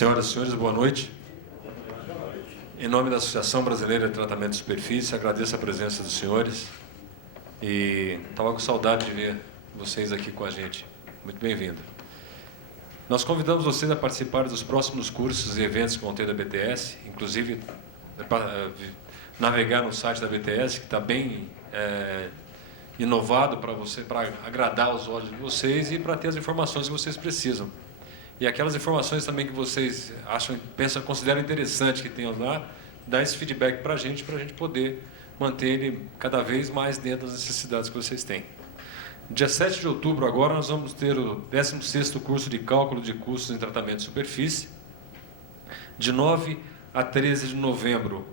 Senhoras e senhores, boa noite. Em nome da Associação Brasileira de Tratamento de Superfície, agradeço a presença dos senhores e estava com saudade de ver vocês aqui com a gente. Muito bem-vindo. Nós convidamos vocês a participar dos próximos cursos e eventos que vão ter da BTS, inclusive navegar no site da BTS, que está bem inovado para agradar os olhos de vocês e para ter as informações que vocês precisam. E aquelas informações também que vocês consideram interessante que tenham lá, dá esse feedback para a gente poder manter ele cada vez mais dentro das necessidades que vocês têm. Dia 7 de outubro, agora, nós vamos ter o 16º curso de Cálculo de Custos em Tratamento de Superfície. De 9 a 13 de novembro,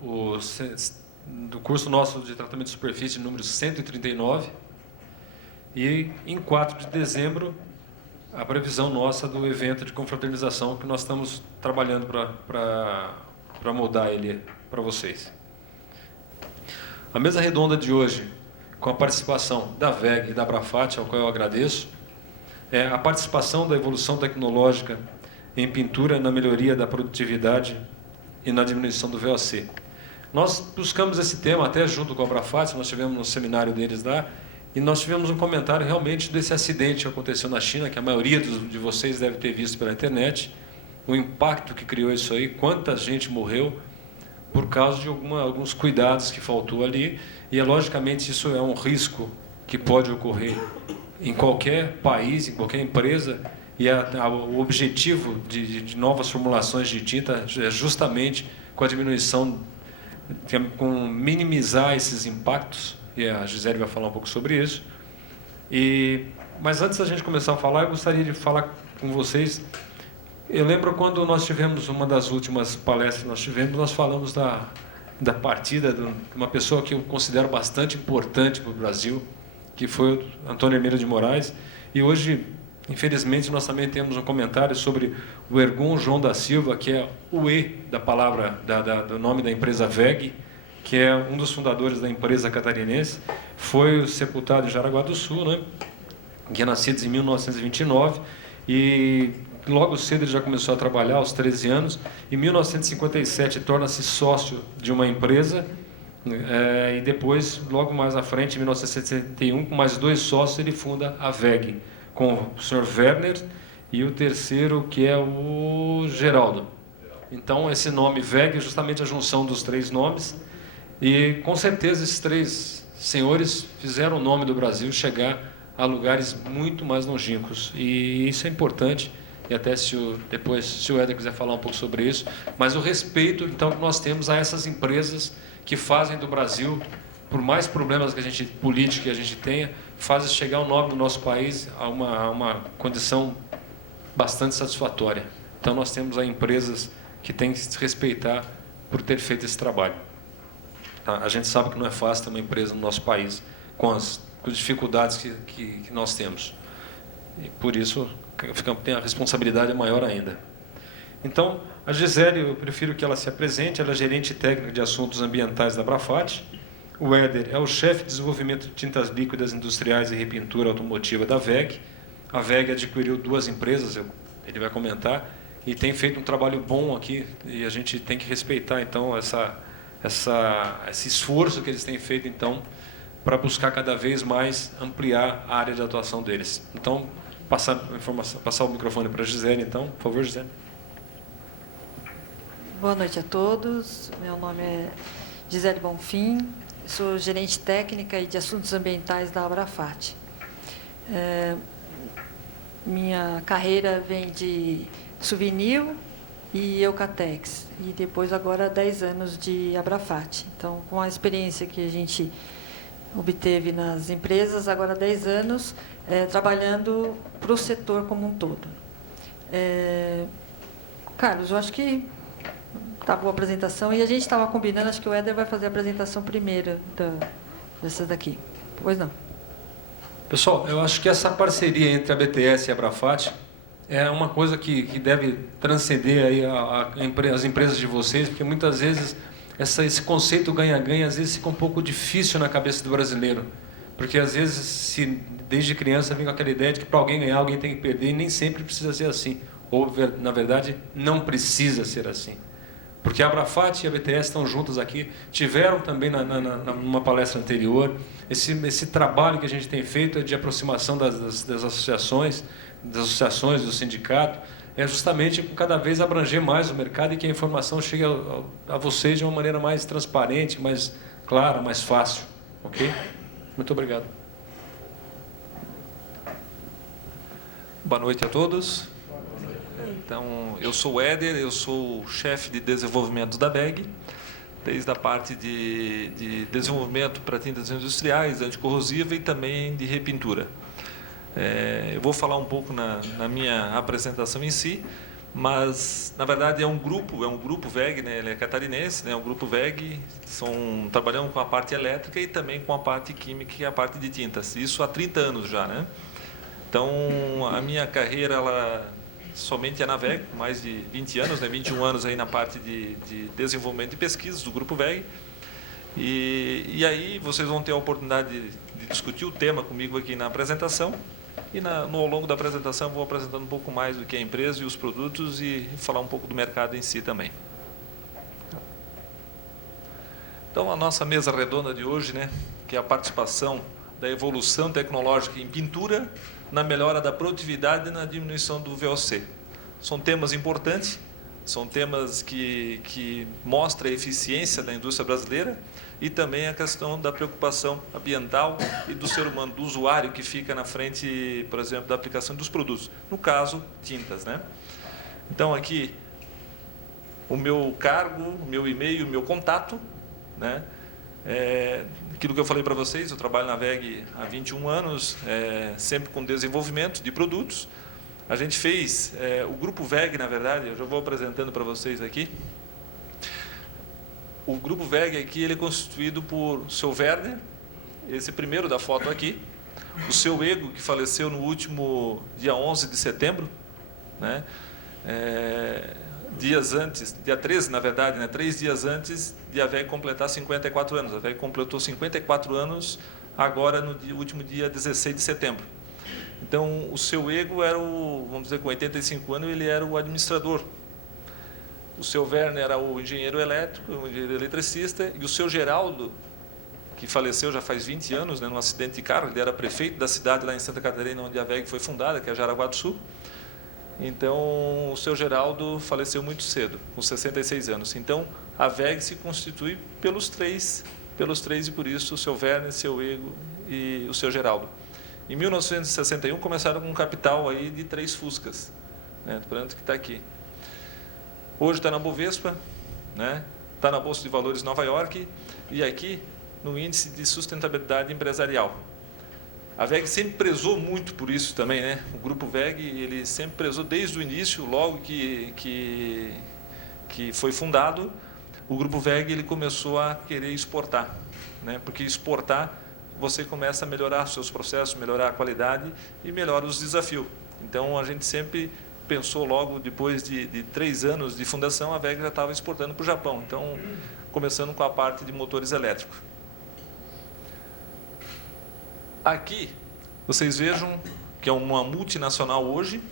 do curso nosso de Tratamento de Superfície, número 139. E em 4 de dezembro, a previsão nossa do evento de confraternização que nós estamos trabalhando para moldar ele para vocês. A mesa redonda de hoje, com a participação da VEG e da Abrafat, ao qual eu agradeço, é a participação da evolução tecnológica em pintura na melhoria da produtividade e na diminuição do VOC. Nós buscamos esse tema até junto com a Abrafat, nós tivemos um seminário deles lá, e nós tivemos um comentário realmente desse acidente que aconteceu na China, que a maioria de vocês deve ter visto pela internet, o impacto que criou isso aí, quanta gente morreu por causa de alguns cuidados que faltou ali, e logicamente isso é um risco que pode ocorrer em qualquer país, em qualquer empresa, e o objetivo de novas formulações de tinta é justamente com a diminuição, com minimizar esses impactos, e a Gisele vai falar um pouco sobre isso. Mas antes da gente começar a falar, eu gostaria de falar com vocês. Eu lembro quando nós tivemos uma das últimas palestras que nós tivemos, nós falamos da partida de uma pessoa que eu considero bastante importante para o Brasil, que foi o Antônio Hermílio de Moraes. E hoje, infelizmente, nós também temos um comentário sobre o Ergon João da Silva, que é o E da palavra, do nome da empresa VEG, que é um dos fundadores da empresa catarinense, foi sepultado em Jaraguá do Sul, né? Que é nascido em 1929, e logo cedo ele já começou a trabalhar, aos 13 anos. Em 1957, torna-se sócio de uma empresa, e depois, logo mais à frente, em 1961, com mais 2 sócios, ele funda a VEG, com o Sr. Werner e o terceiro, que é o Geraldo. Então, esse nome VEG é justamente a junção dos 3 nomes, e, com certeza, esses 3 senhores fizeram o nome do Brasil chegar a lugares muito mais longínquos. E isso é importante, e até depois, se o Éder quiser falar um pouco sobre isso, mas o respeito, então, que nós temos a essas empresas que fazem do Brasil, por mais problemas políticos que a gente tenha, fazem chegar o nome do nosso país a uma condição bastante satisfatória. Então, nós temos aí empresas que têm que se respeitar por ter feito esse trabalho. A gente sabe que não é fácil ter uma empresa no nosso país com as dificuldades que nós temos. E por isso tem a responsabilidade maior ainda. Então, a Gisele, eu prefiro que ela se apresente. Ela é gerente técnica de assuntos ambientais da Abrafat. O Éder é o chefe de desenvolvimento de tintas líquidas industriais e repintura automotiva da VEG. A VEG adquiriu 2 empresas, ele vai comentar, e tem feito um trabalho bom aqui, e a gente tem que respeitar, então, esse esforço que eles têm feito, então, para buscar cada vez mais ampliar a área de atuação deles. Então, passar o microfone para a Gisele, então, por favor, Gisele. Boa noite a todos. Meu nome é Gisele Bonfim, sou gerente técnica e de assuntos ambientais da Abrafat. Minha carreira vem de Souvenir e Eucatex, e depois agora 10 anos de Abrafat. Então, com a experiência que a gente obteve nas empresas, agora 10 anos, trabalhando para o setor como um todo. Carlos, eu acho que está boa a apresentação, e a gente estava combinando, acho que o Éder vai fazer a apresentação primeiro dessa daqui. Pois não. Pessoal, eu acho que essa parceria entre a BTS e a Abrafat é uma coisa que deve transcender aí as empresas de vocês, porque muitas vezes esse conceito ganha-ganha, às vezes fica um pouco difícil na cabeça do brasileiro, porque às vezes, desde criança, vem com aquela ideia de que para alguém ganhar, alguém tem que perder, e nem sempre precisa ser assim. ou, na verdade, não precisa ser assim. Porque a Abrafat e a BTS estão juntas aqui, tiveram também numa palestra anterior. Esse trabalho que a gente tem feito de aproximação das associações, do sindicato, é justamente cada vez abranger mais o mercado e que a informação chegue a vocês de uma maneira mais transparente, mais clara, mais fácil. Ok? Muito obrigado. Boa noite a todos. Então, eu sou o Éder, eu sou o chefe de desenvolvimento da BEG, desde a parte de desenvolvimento para tintas industriais, anticorrosiva e também de repintura. Eu vou falar um pouco na minha apresentação em si, mas, na verdade, é um grupo VEG, né? Ele é catarinense, né? É um grupo VEG, trabalhamos com a parte elétrica e também com a parte química e a parte de tintas. Isso há 30 anos já, né? Então, a minha carreira, ela somente é na VEG, mais de 20 anos, né? 21 anos aí na parte de desenvolvimento e pesquisas do Grupo VEG. E aí vocês vão ter a oportunidade de discutir o tema comigo aqui na apresentação. E ao longo da apresentação eu vou apresentando um pouco mais do que a empresa e os produtos e falar um pouco do mercado em si também. Então, a nossa mesa redonda de hoje, né? Que é a participação da evolução tecnológica em pintura, na melhora da produtividade e na diminuição do VOC. São temas importantes, são temas que mostram a eficiência da indústria brasileira e também a questão da preocupação ambiental e do ser humano, do usuário que fica na frente, por exemplo, da aplicação dos produtos. No caso, tintas, né? Então, aqui, o meu cargo, o meu e-mail, o meu contato, né? Aquilo que eu falei para vocês, eu trabalho na VEG há 21 anos, sempre com desenvolvimento de produtos. A gente fez, o Grupo VEG, na verdade, eu já vou apresentando para vocês aqui. O Grupo VEG aqui, ele é constituído por o seu Werner, esse primeiro da foto aqui, o seu Ego, que faleceu no último dia 11 de setembro, né? Dias antes, dia 13, na verdade, né? 3 dias antes de a VEG completar 54 anos. A VEG completou 54 anos agora no último dia 16 de setembro. Então, o seu Ego era vamos dizer, com 85 anos, ele era o administrador. O seu Werner era o engenheiro elétrico, o engenheiro eletricista, e o seu Geraldo, que faleceu já faz 20 anos, né, num acidente de carro, ele era prefeito da cidade lá em Santa Catarina, onde a VEG foi fundada, que é Jaraguá do Sul. Então, o seu Geraldo faleceu muito cedo, com 66 anos. Então, a VEG se constitui pelos três e por isso o seu Werner, o seu Ego e o seu Geraldo. Em 1961, começaram com um capital aí de 3 Fuscas, né, que está aqui. Hoje está na Bovespa, né, está na Bolsa de Valores Nova York e aqui no Índice de Sustentabilidade Empresarial. A VEG sempre prezou muito por isso também, né? O Grupo VEG, ele sempre prezou desde o início, logo que foi fundado, o Grupo VEG ele começou a querer exportar, né? Porque exportar, você começa a melhorar seus processos, melhorar a qualidade e melhora os desafios. Então, a gente sempre pensou logo, depois de 3 anos de fundação, a VEG já estava exportando para o Japão. Então, começando com a parte de motores elétricos. Aqui, vocês vejam que é uma multinacional hoje,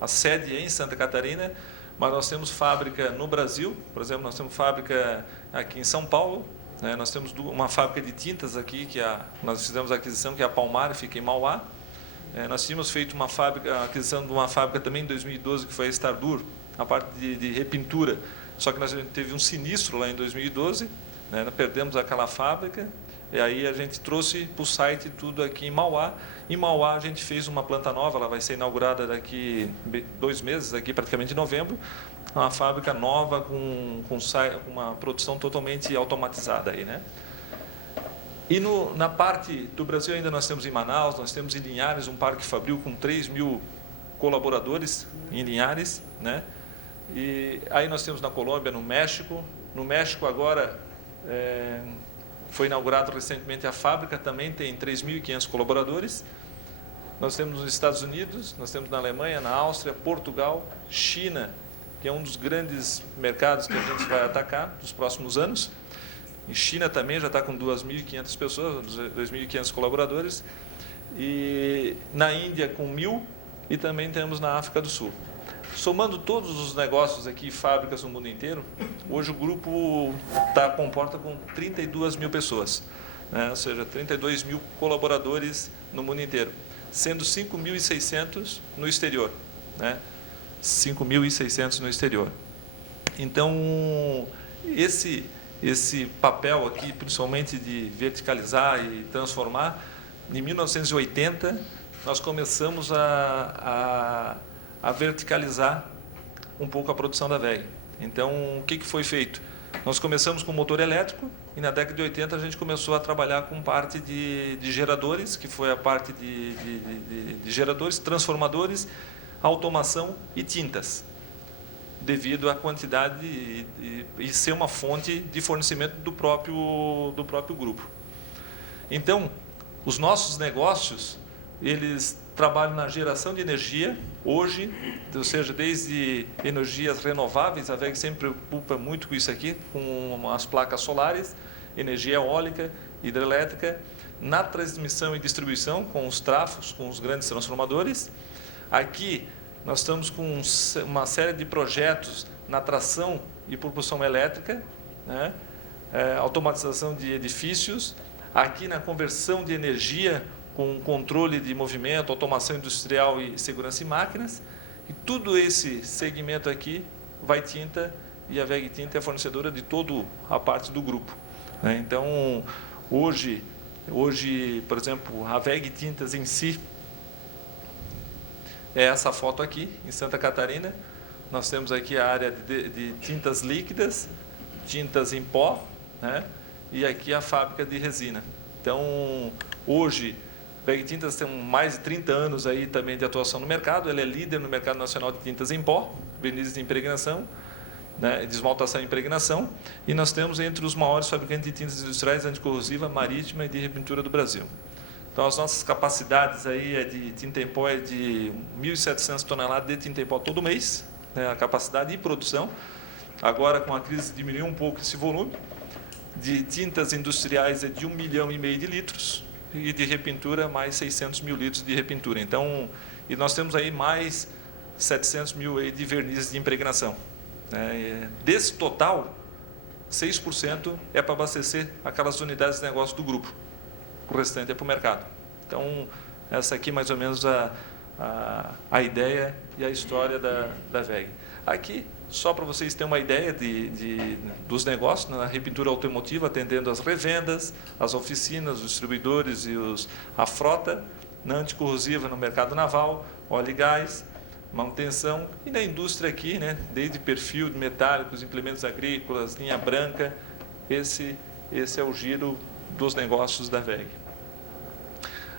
a sede é em Santa Catarina, mas nós temos fábrica no Brasil, por exemplo, nós temos fábrica aqui em São Paulo, né? Nós temos uma fábrica de tintas aqui, nós fizemos a aquisição, que é a Palmar, fica em Mauá. Nós tínhamos feito a aquisição de uma fábrica também em 2012, que foi a Stardur, a parte de repintura, só que nós teve um sinistro lá em 2012, né? Nós perdemos aquela fábrica, e aí a gente trouxe para o site tudo aqui em Mauá. Em Mauá a gente fez uma planta nova, ela vai ser inaugurada daqui 2 meses, aqui praticamente em novembro, uma fábrica nova com uma produção totalmente automatizada aí, né? E na parte do Brasil ainda nós temos em Manaus, nós temos em Linhares um parque fabril com 3.000 colaboradores em Linhares, né? E aí nós temos na Colômbia, no México. No México agora foi inaugurado recentemente a fábrica, também tem 3.500 colaboradores. Nós temos nos Estados Unidos, nós temos na Alemanha, na Áustria, Portugal, China, que é um dos grandes mercados que a gente vai atacar nos próximos anos. Em China também já está com 2.500 pessoas, 2.500 colaboradores. E na Índia com 1.000 e também temos na África do Sul. somando todos os negócios aqui, fábricas no mundo inteiro, hoje o grupo comporta com 32 mil pessoas, né? Ou seja, 32 mil colaboradores no mundo inteiro, sendo 5.600 no exterior, né? 5.600 no exterior. Então, esse papel aqui, principalmente de verticalizar e transformar, em 1980, nós começamos a verticalizar um pouco a produção da WEG. Então, o que foi feito? Nós começamos com motor elétrico e na década de 80 a gente começou a trabalhar com parte de geradores, que foi a parte de geradores, transformadores, automação e tintas, devido à quantidade e ser uma fonte de fornecimento do próprio grupo. Então, os nossos negócios, eles trabalham na geração de energia, hoje, ou seja, desde energias renováveis, a WEG sempre preocupa muito com isso aqui, com as placas solares, energia eólica, hidrelétrica, na transmissão e distribuição, com os trafos, com os grandes transformadores. Aqui, nós estamos com uma série de projetos na tração e propulsão elétrica, né? Automatização de edifícios, aqui na conversão de energia, com controle de movimento, automação industrial e segurança em máquinas. E tudo esse segmento aqui vai tinta, e a WEG Tinta é fornecedora de toda a parte do grupo, né? Então, hoje, por exemplo, a WEG Tintas em si, é essa foto aqui, em Santa Catarina. Nós temos aqui a área de tintas líquidas, tintas em pó, né? E aqui a fábrica de resina. Então, hoje, a WEG Tintas tem mais de 30 anos aí também de atuação no mercado. Ela é líder no mercado nacional de tintas em pó, vernizes de impregnação, né? De esmaltação e impregnação. E nós temos entre os maiores fabricantes de tintas industriais anticorrosiva, marítima e de repintura do Brasil. Então, as nossas capacidades aí de tinta em pó é de 1.700 toneladas de tinta em pó todo mês, né, a capacidade de produção. Agora, com a crise, diminuiu um pouco esse volume. De tintas industriais é de 1,5 milhão de litros e de repintura mais 600 mil litros de repintura. Então, e nós temos aí mais 700 mil aí de vernizes de impregnação, né? Desse total, 6% é para abastecer aquelas unidades de negócio do grupo. O restante é para o mercado. Então, essa aqui mais ou menos a ideia e a história da WEG. Aqui, só para vocês terem uma ideia dos negócios, na repintura automotiva, atendendo as revendas, as oficinas, os distribuidores e a frota, na anticorrosiva no mercado naval, óleo e gás, manutenção, e na indústria aqui, né, desde perfil de metálicos, implementos agrícolas, linha branca. Esse é o giro dos negócios da WEG.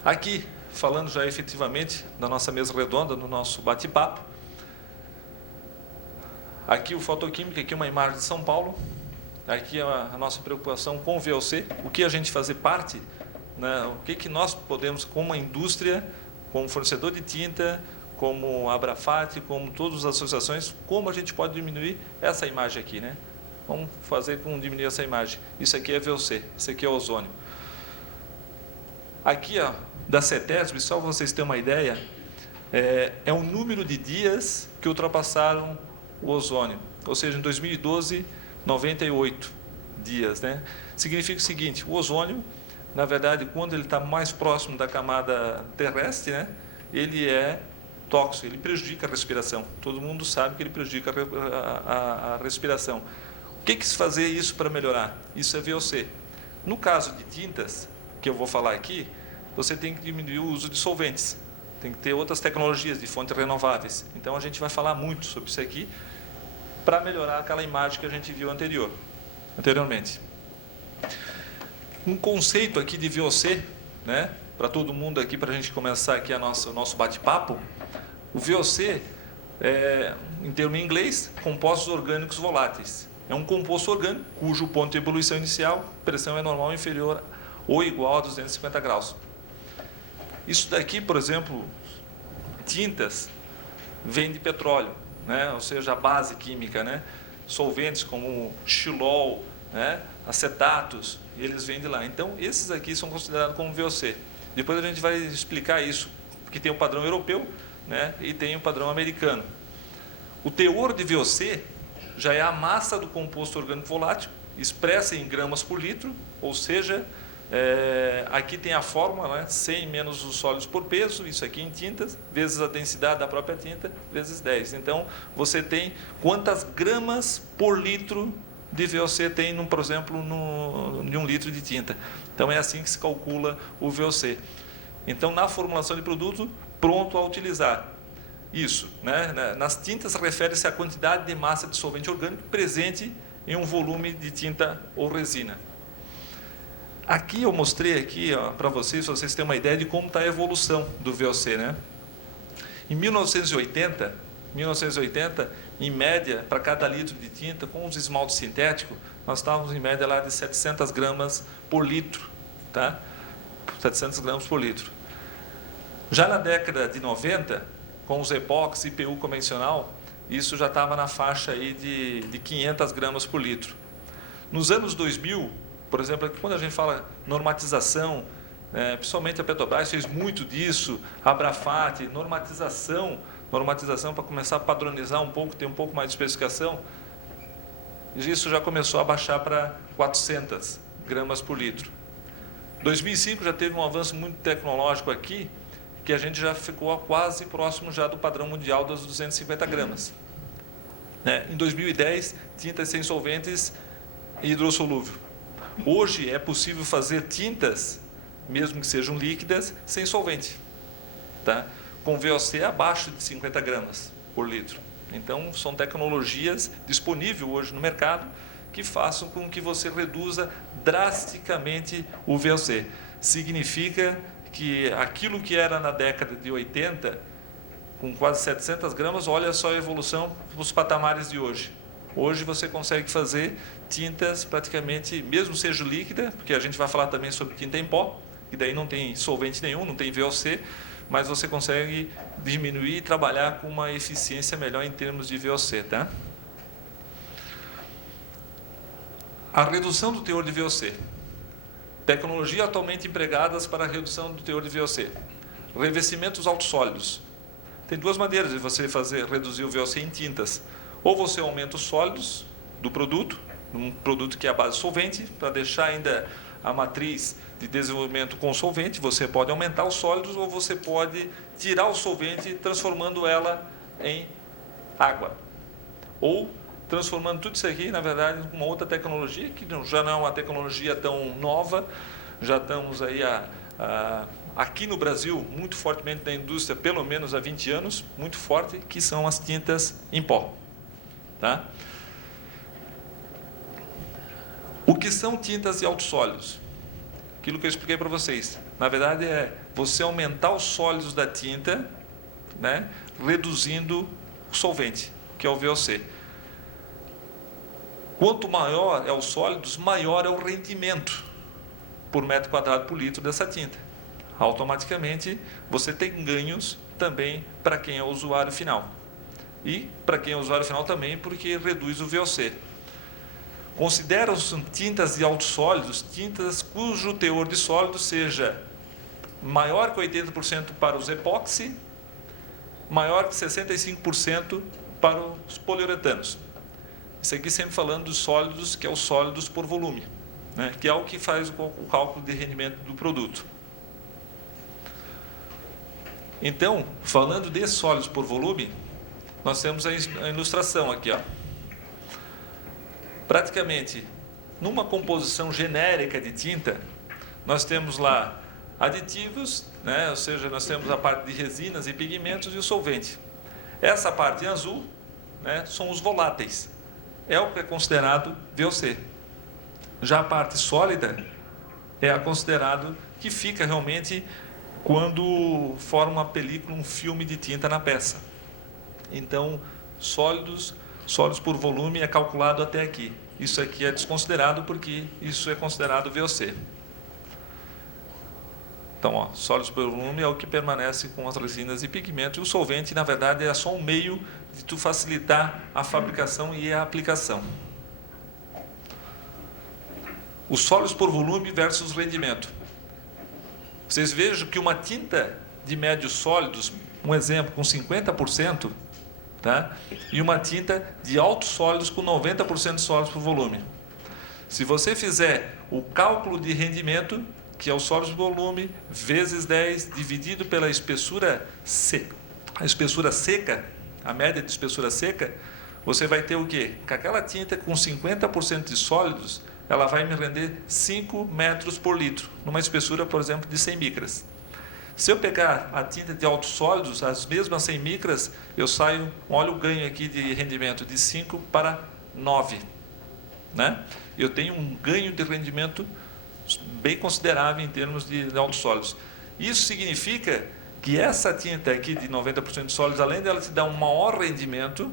Aqui, falando já efetivamente da nossa mesa redonda, no nosso bate-papo, aqui o Fotoquímica, aqui uma imagem de São Paulo, aqui a nossa preocupação com o VOC, o que a gente fazer parte, né, o que nós podemos, como a indústria, como fornecedor de tinta, como a Abrafat, como todas as associações, como a gente pode diminuir essa imagem aqui, né? Vamos fazer com diminuir essa imagem. Isso aqui é VOC, isso aqui é ozônio. Aqui, ó, da CETESB, só para vocês terem uma ideia, é o número de dias que ultrapassaram o ozônio. Ou seja, em 2012, 98 dias, né? Significa o seguinte: o ozônio, na verdade, quando ele está mais próximo da camada terrestre, né, ele é tóxico, ele prejudica a respiração. Todo mundo sabe que ele prejudica a respiração. O que se fazer isso para melhorar? Isso é VOC. No caso de tintas, que eu vou falar aqui, você tem que diminuir o uso de solventes. Tem que ter outras tecnologias de fontes renováveis. Então, a gente vai falar muito sobre isso aqui para melhorar aquela imagem que a gente viu anteriormente. Um conceito aqui de VOC, né, para todo mundo aqui, para a gente começar aqui o nosso bate-papo. O VOC é, em termo em inglês, compostos orgânicos voláteis. É um composto orgânico cujo ponto de ebulição inicial, pressão é normal inferior ou igual a 250 graus. Isso daqui, por exemplo, tintas, vem de petróleo, né? Ou seja, a base química, né? Solventes como xilol, né? Acetatos, eles vêm de lá. Então, esses aqui são considerados como VOC. Depois a gente vai explicar isso, porque tem o padrão europeu, né? E tem o padrão americano. O teor de VOC já é a massa do composto orgânico volátil, expressa em gramas por litro, ou seja, aqui tem a fórmula, né? 100 menos os sólidos por peso, isso aqui em tintas, vezes a densidade da própria tinta, vezes 10. Então, você tem quantas gramas por litro de VOC tem, por exemplo, de 1 litro de tinta. Então, é assim que se calcula o VOC. Então, na formulação de produto, pronto a utilizar. Isso, né? Nas tintas refere-se à quantidade de massa de solvente orgânico presente em um volume de tinta ou resina. Aqui eu mostrei aqui para vocês terem uma ideia de como está a evolução do VOC, né? Em 1980, em média, para cada litro de tinta, com os esmaltes sintéticos, nós estávamos em média lá de 700 gramas por litro, tá? 700 gramas por litro. Já na década de 90, com os epóxi e PU convencional, isso já estava na faixa aí de 500 gramas por litro. Nos anos 2000, por exemplo, quando a gente fala normatização, principalmente a Petrobras fez muito disso, a Abrafat, normatização para começar a padronizar um pouco, ter um pouco mais de especificação, isso já começou a baixar para 400 gramas por litro. 2005 já teve um avanço muito tecnológico aqui, que a gente já ficou quase próximo já do padrão mundial das 250 gramas. Em 2010, tintas sem solventes e hidrossolúvel. Hoje é possível fazer tintas, mesmo que sejam líquidas, sem solvente, tá? Com VOC abaixo de 50 gramas por litro. Então, são tecnologias disponíveis hoje no mercado que façam com que você reduza drasticamente o VOC. Significa que aquilo que era na década de 80, com quase 700 gramas, olha só a evolução dos patamares de hoje. Hoje você consegue fazer tintas praticamente, mesmo seja líquida, porque a gente vai falar também sobre tinta em pó, e daí não tem solvente nenhum, não tem VOC, mas você consegue diminuir e trabalhar com uma eficiência melhor em termos de VOC, tá? A redução do teor de VOC. Tecnologia atualmente empregadas para a redução do teor de VOC. Revestimentos autossólidos. Tem duas maneiras de você reduzir o VOC em tintas. Ou você aumenta os sólidos do produto, um produto que é a base solvente, para deixar ainda a matriz de desenvolvimento com solvente, você pode aumentar os sólidos ou você pode tirar o solvente transformando ela em água. Ou transformando tudo isso aqui, na verdade, em uma outra tecnologia, que já não é uma tecnologia tão nova, já estamos aí aqui no Brasil, muito fortemente na indústria, pelo menos há 20 anos, muito forte, que são as tintas em pó. Tá? O que são tintas e autossólidos? Aquilo que eu expliquei para vocês. Na verdade, é você aumentar os sólidos da tinta, né, reduzindo o solvente, que é o VOC. Quanto maior é os sólidos, maior é o rendimento por metro quadrado por litro dessa tinta. Automaticamente, você tem ganhos também para quem é o usuário final. E para quem é o usuário final também, porque reduz o VOC. Consideram-se tintas de autossólidos, tintas cujo teor de sólido seja maior que 80% para os epóxi, maior que 65% para os poliuretanos. Isso aqui sempre falando dos sólidos, que é os sólidos por volume, né? Que é o que faz o cálculo de rendimento do produto. Então, falando de sólidos por volume, nós temos a ilustração aqui, ó. Praticamente, numa composição genérica de tinta, nós temos lá aditivos, né? Ou seja, nós temos a parte de resinas e pigmentos e o solvente. Essa parte em azul, né, são os voláteis. É o que é considerado VOC. Já a parte sólida é a considerado que fica realmente quando forma uma película, um filme de tinta na peça. Então, sólidos por volume é calculado até aqui. Isso aqui é desconsiderado porque isso é considerado VOC. Então, ó, sólidos por volume é o que permanece com as resinas e pigmentos. E o solvente, na verdade, é só um meio de tu facilitar a fabricação e a aplicação. Os sólidos por volume versus rendimento. Vocês vejam que uma tinta de médios sólidos, um exemplo, com 50%, tá? E uma tinta de altos sólidos com 90% de sólidos por volume. Se você fizer o cálculo de rendimento, que é o sólidos por volume, vezes 10, dividido pela espessura seca, a média de espessura seca, você vai ter o quê? Que aquela tinta com 50% de sólidos, ela vai me render 5 metros por litro, numa espessura, por exemplo, de 100 micras. Se eu pegar a tinta de altos sólidos, as mesmas 100 micras, eu saio, olha o ganho aqui de rendimento, de 5 para 9. Né? Eu tenho um ganho de rendimento bem considerável em termos de altos sólidos. Isso significa que essa tinta aqui de 90% de sólidos, além dela te dar um maior rendimento,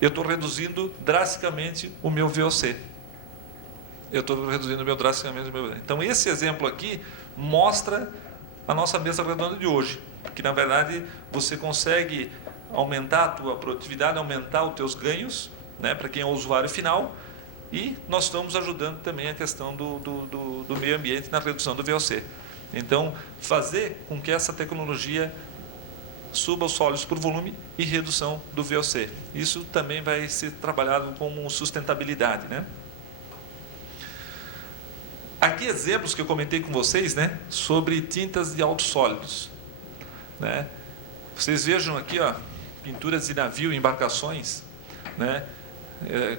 eu estou reduzindo drasticamente o meu VOC. Então, esse exemplo aqui mostra a nossa mesa redonda de hoje, que na verdade você consegue aumentar a tua produtividade, aumentar os teus ganhos, né, para quem é o usuário final, e nós estamos ajudando também a questão do meio ambiente na redução do VOC. Então, fazer com que essa tecnologia suba os sólidos por volume e redução do VOC. Isso também vai ser trabalhado como sustentabilidade, né? Aqui exemplos que eu comentei com vocês, né, sobre tintas de altos sólidos, né? Vocês vejam aqui, ó, pinturas de navio e embarcações, né?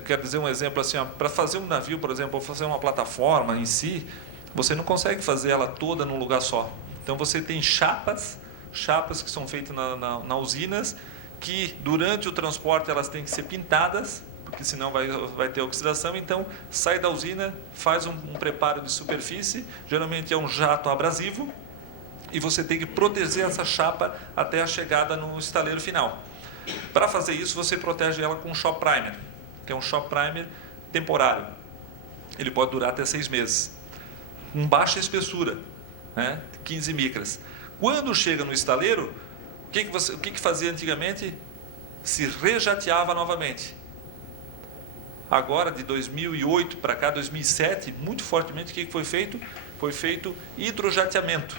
Quero dizer um exemplo assim, para fazer um navio, por exemplo, ou fazer uma plataforma em si, você não consegue fazer ela toda num lugar só. Então você tem chapas que são feitas na usinas, que durante o transporte elas têm que ser pintadas, porque senão vai ter oxidação. Então sai da usina, faz um preparo de superfície, geralmente é um jato abrasivo, e você tem que proteger essa chapa até a chegada no estaleiro final. Para fazer isso, você protege ela com um shock primer, que é um shock primer temporário. Ele pode durar até 6 meses. Com baixa espessura, né? 15 micras. Quando chega no estaleiro, o que fazia antigamente? Se rejateava novamente. Agora, de 2008 para cá, 2007, muito fortemente, o que foi feito? Foi feito hidrojateamento.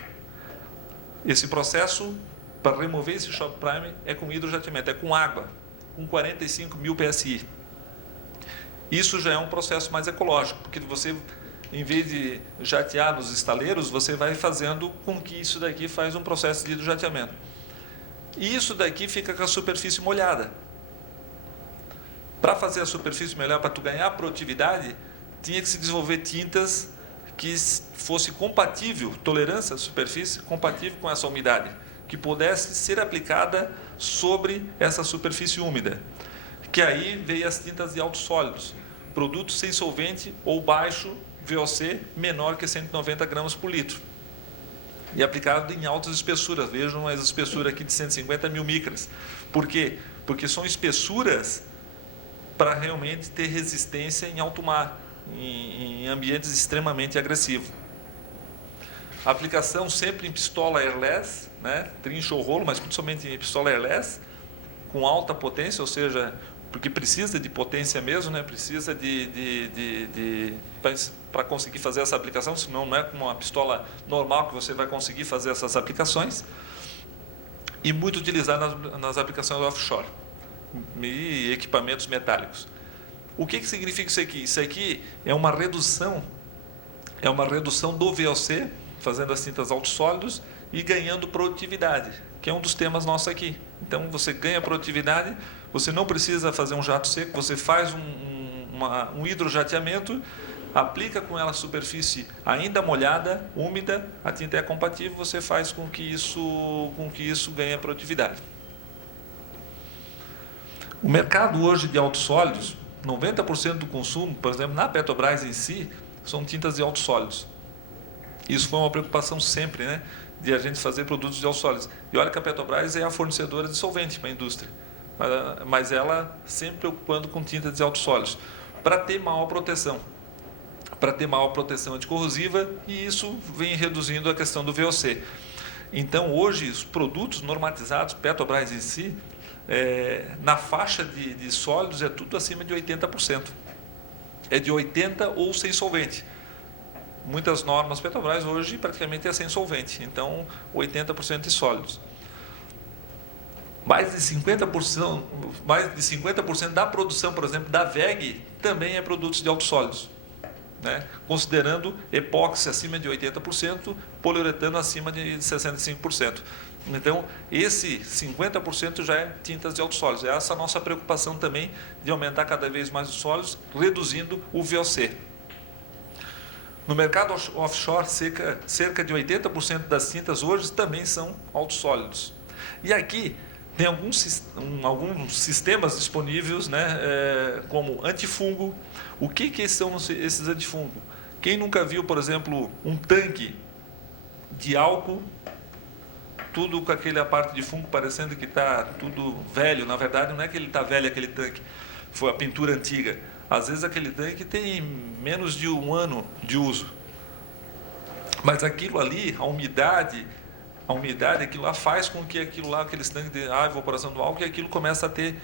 Esse processo, para remover esse shock primer, é com hidrojateamento, é com água, com 45.000 PSI. Isso já é um processo mais ecológico, porque você, em vez de jatear nos estaleiros, você vai fazendo com que isso daqui faz um processo de hidrojateamento. E isso daqui fica com a superfície molhada. Para fazer a superfície melhor, para tu ganhar produtividade, tinha que se desenvolver tintas que fosse compatível, tolerância à superfície, compatível com essa umidade, que pudesse ser aplicada sobre essa superfície úmida. Que aí veio as tintas de altos sólidos, produtos sem solvente ou baixo VOC, menor que 190 gramas por litro. E aplicado em altas espessuras. Vejam as espessuras aqui de 150.000 micras. Por quê? Porque são espessuras para realmente ter resistência em alto mar, em ambientes extremamente agressivos. A aplicação sempre em pistola airless, né? Trincho ou rolo, mas principalmente em pistola airless, com alta potência, ou seja, porque precisa de potência mesmo, né? Precisa para conseguir fazer essa aplicação, senão não é com uma pistola normal que você vai conseguir fazer essas aplicações. E muito utilizado nas aplicações offshore e equipamentos metálicos. O que significa isso aqui? Isso aqui é uma redução do VOC, fazendo as tintas altos sólidos e ganhando produtividade, que é um dos temas nossos aqui. Então, você ganha produtividade, você não precisa fazer um jato seco, você faz um hidrojateamento, aplica com ela a superfície ainda molhada, úmida, a tinta é compatível, você faz com que isso ganhe produtividade. O mercado hoje de altos sólidos, 90% do consumo, por exemplo, na Petrobras em si, são tintas de altos sólidos. Isso foi uma preocupação sempre, né, de a gente fazer produtos de altos sólidos. E olha que a Petrobras é a fornecedora de solvente para a indústria, mas ela sempre preocupando com tintas de altos sólidos, para ter maior proteção anticorrosiva, e isso vem reduzindo a questão do VOC. Então, hoje, os produtos normatizados, Petrobras em si, na faixa de sólidos é tudo acima de 80%. É de 80% ou sem solvente. Muitas normas Petrobras hoje praticamente é sem solvente. Então, 80% de sólidos. mais de 50% da produção, por exemplo, da WEG, também é produtos de autossólidos, né? Considerando epóxi acima de 80%, poliuretano acima de 65%. Então, esse 50% já é tintas de autossólidos. É essa a nossa preocupação também de aumentar cada vez mais os sólidos, reduzindo o VOC. No mercado offshore, cerca de 80% das tintas hoje também são autossólidos. E aqui tem alguns sistemas disponíveis, né, como antifungo. O que são esses antifungos? Quem nunca viu, por exemplo, um tanque de álcool, tudo com aquela parte de fungo parecendo que está tudo velho? Na verdade, não é que ele está velho aquele tanque, foi a pintura antiga. Às vezes aquele tanque tem menos de 1 ano de uso. Mas aquilo ali, a umidade, aquilo lá faz com que aqueles tanques de evaporação do álcool, que aquilo começa a ter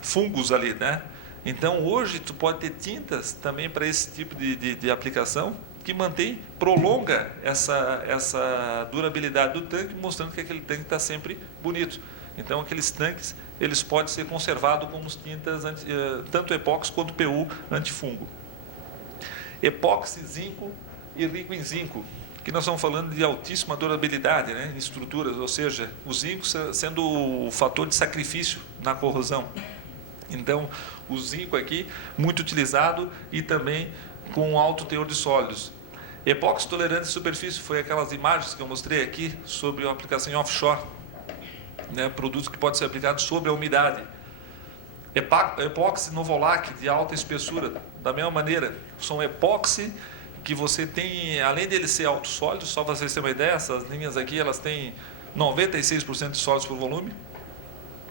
fungos ali, né? Então, hoje, tu pode ter tintas também para esse tipo de aplicação, que prolonga essa durabilidade do tanque, mostrando que aquele tanque está sempre bonito. Então, aqueles tanques, eles podem ser conservados como tintas, tanto epóxi quanto PU antifungo. Epóxi, zinco e rico em zinco, que nós estamos falando de altíssima durabilidade, né, em estruturas, ou seja, o zinco sendo o fator de sacrifício na corrosão. Então, o zinco aqui, muito utilizado e também com alto teor de sólidos. Epóxi tolerante de superfície, foi aquelas imagens que eu mostrei aqui sobre a aplicação em offshore, né, produtos que podem ser aplicados sobre a umidade. Epóxi Novolac, de alta espessura, da mesma maneira, são epóxi que você tem, além dele ser autossólido, só para vocês terem uma ideia, essas linhas aqui, elas têm 96% de sólidos por volume,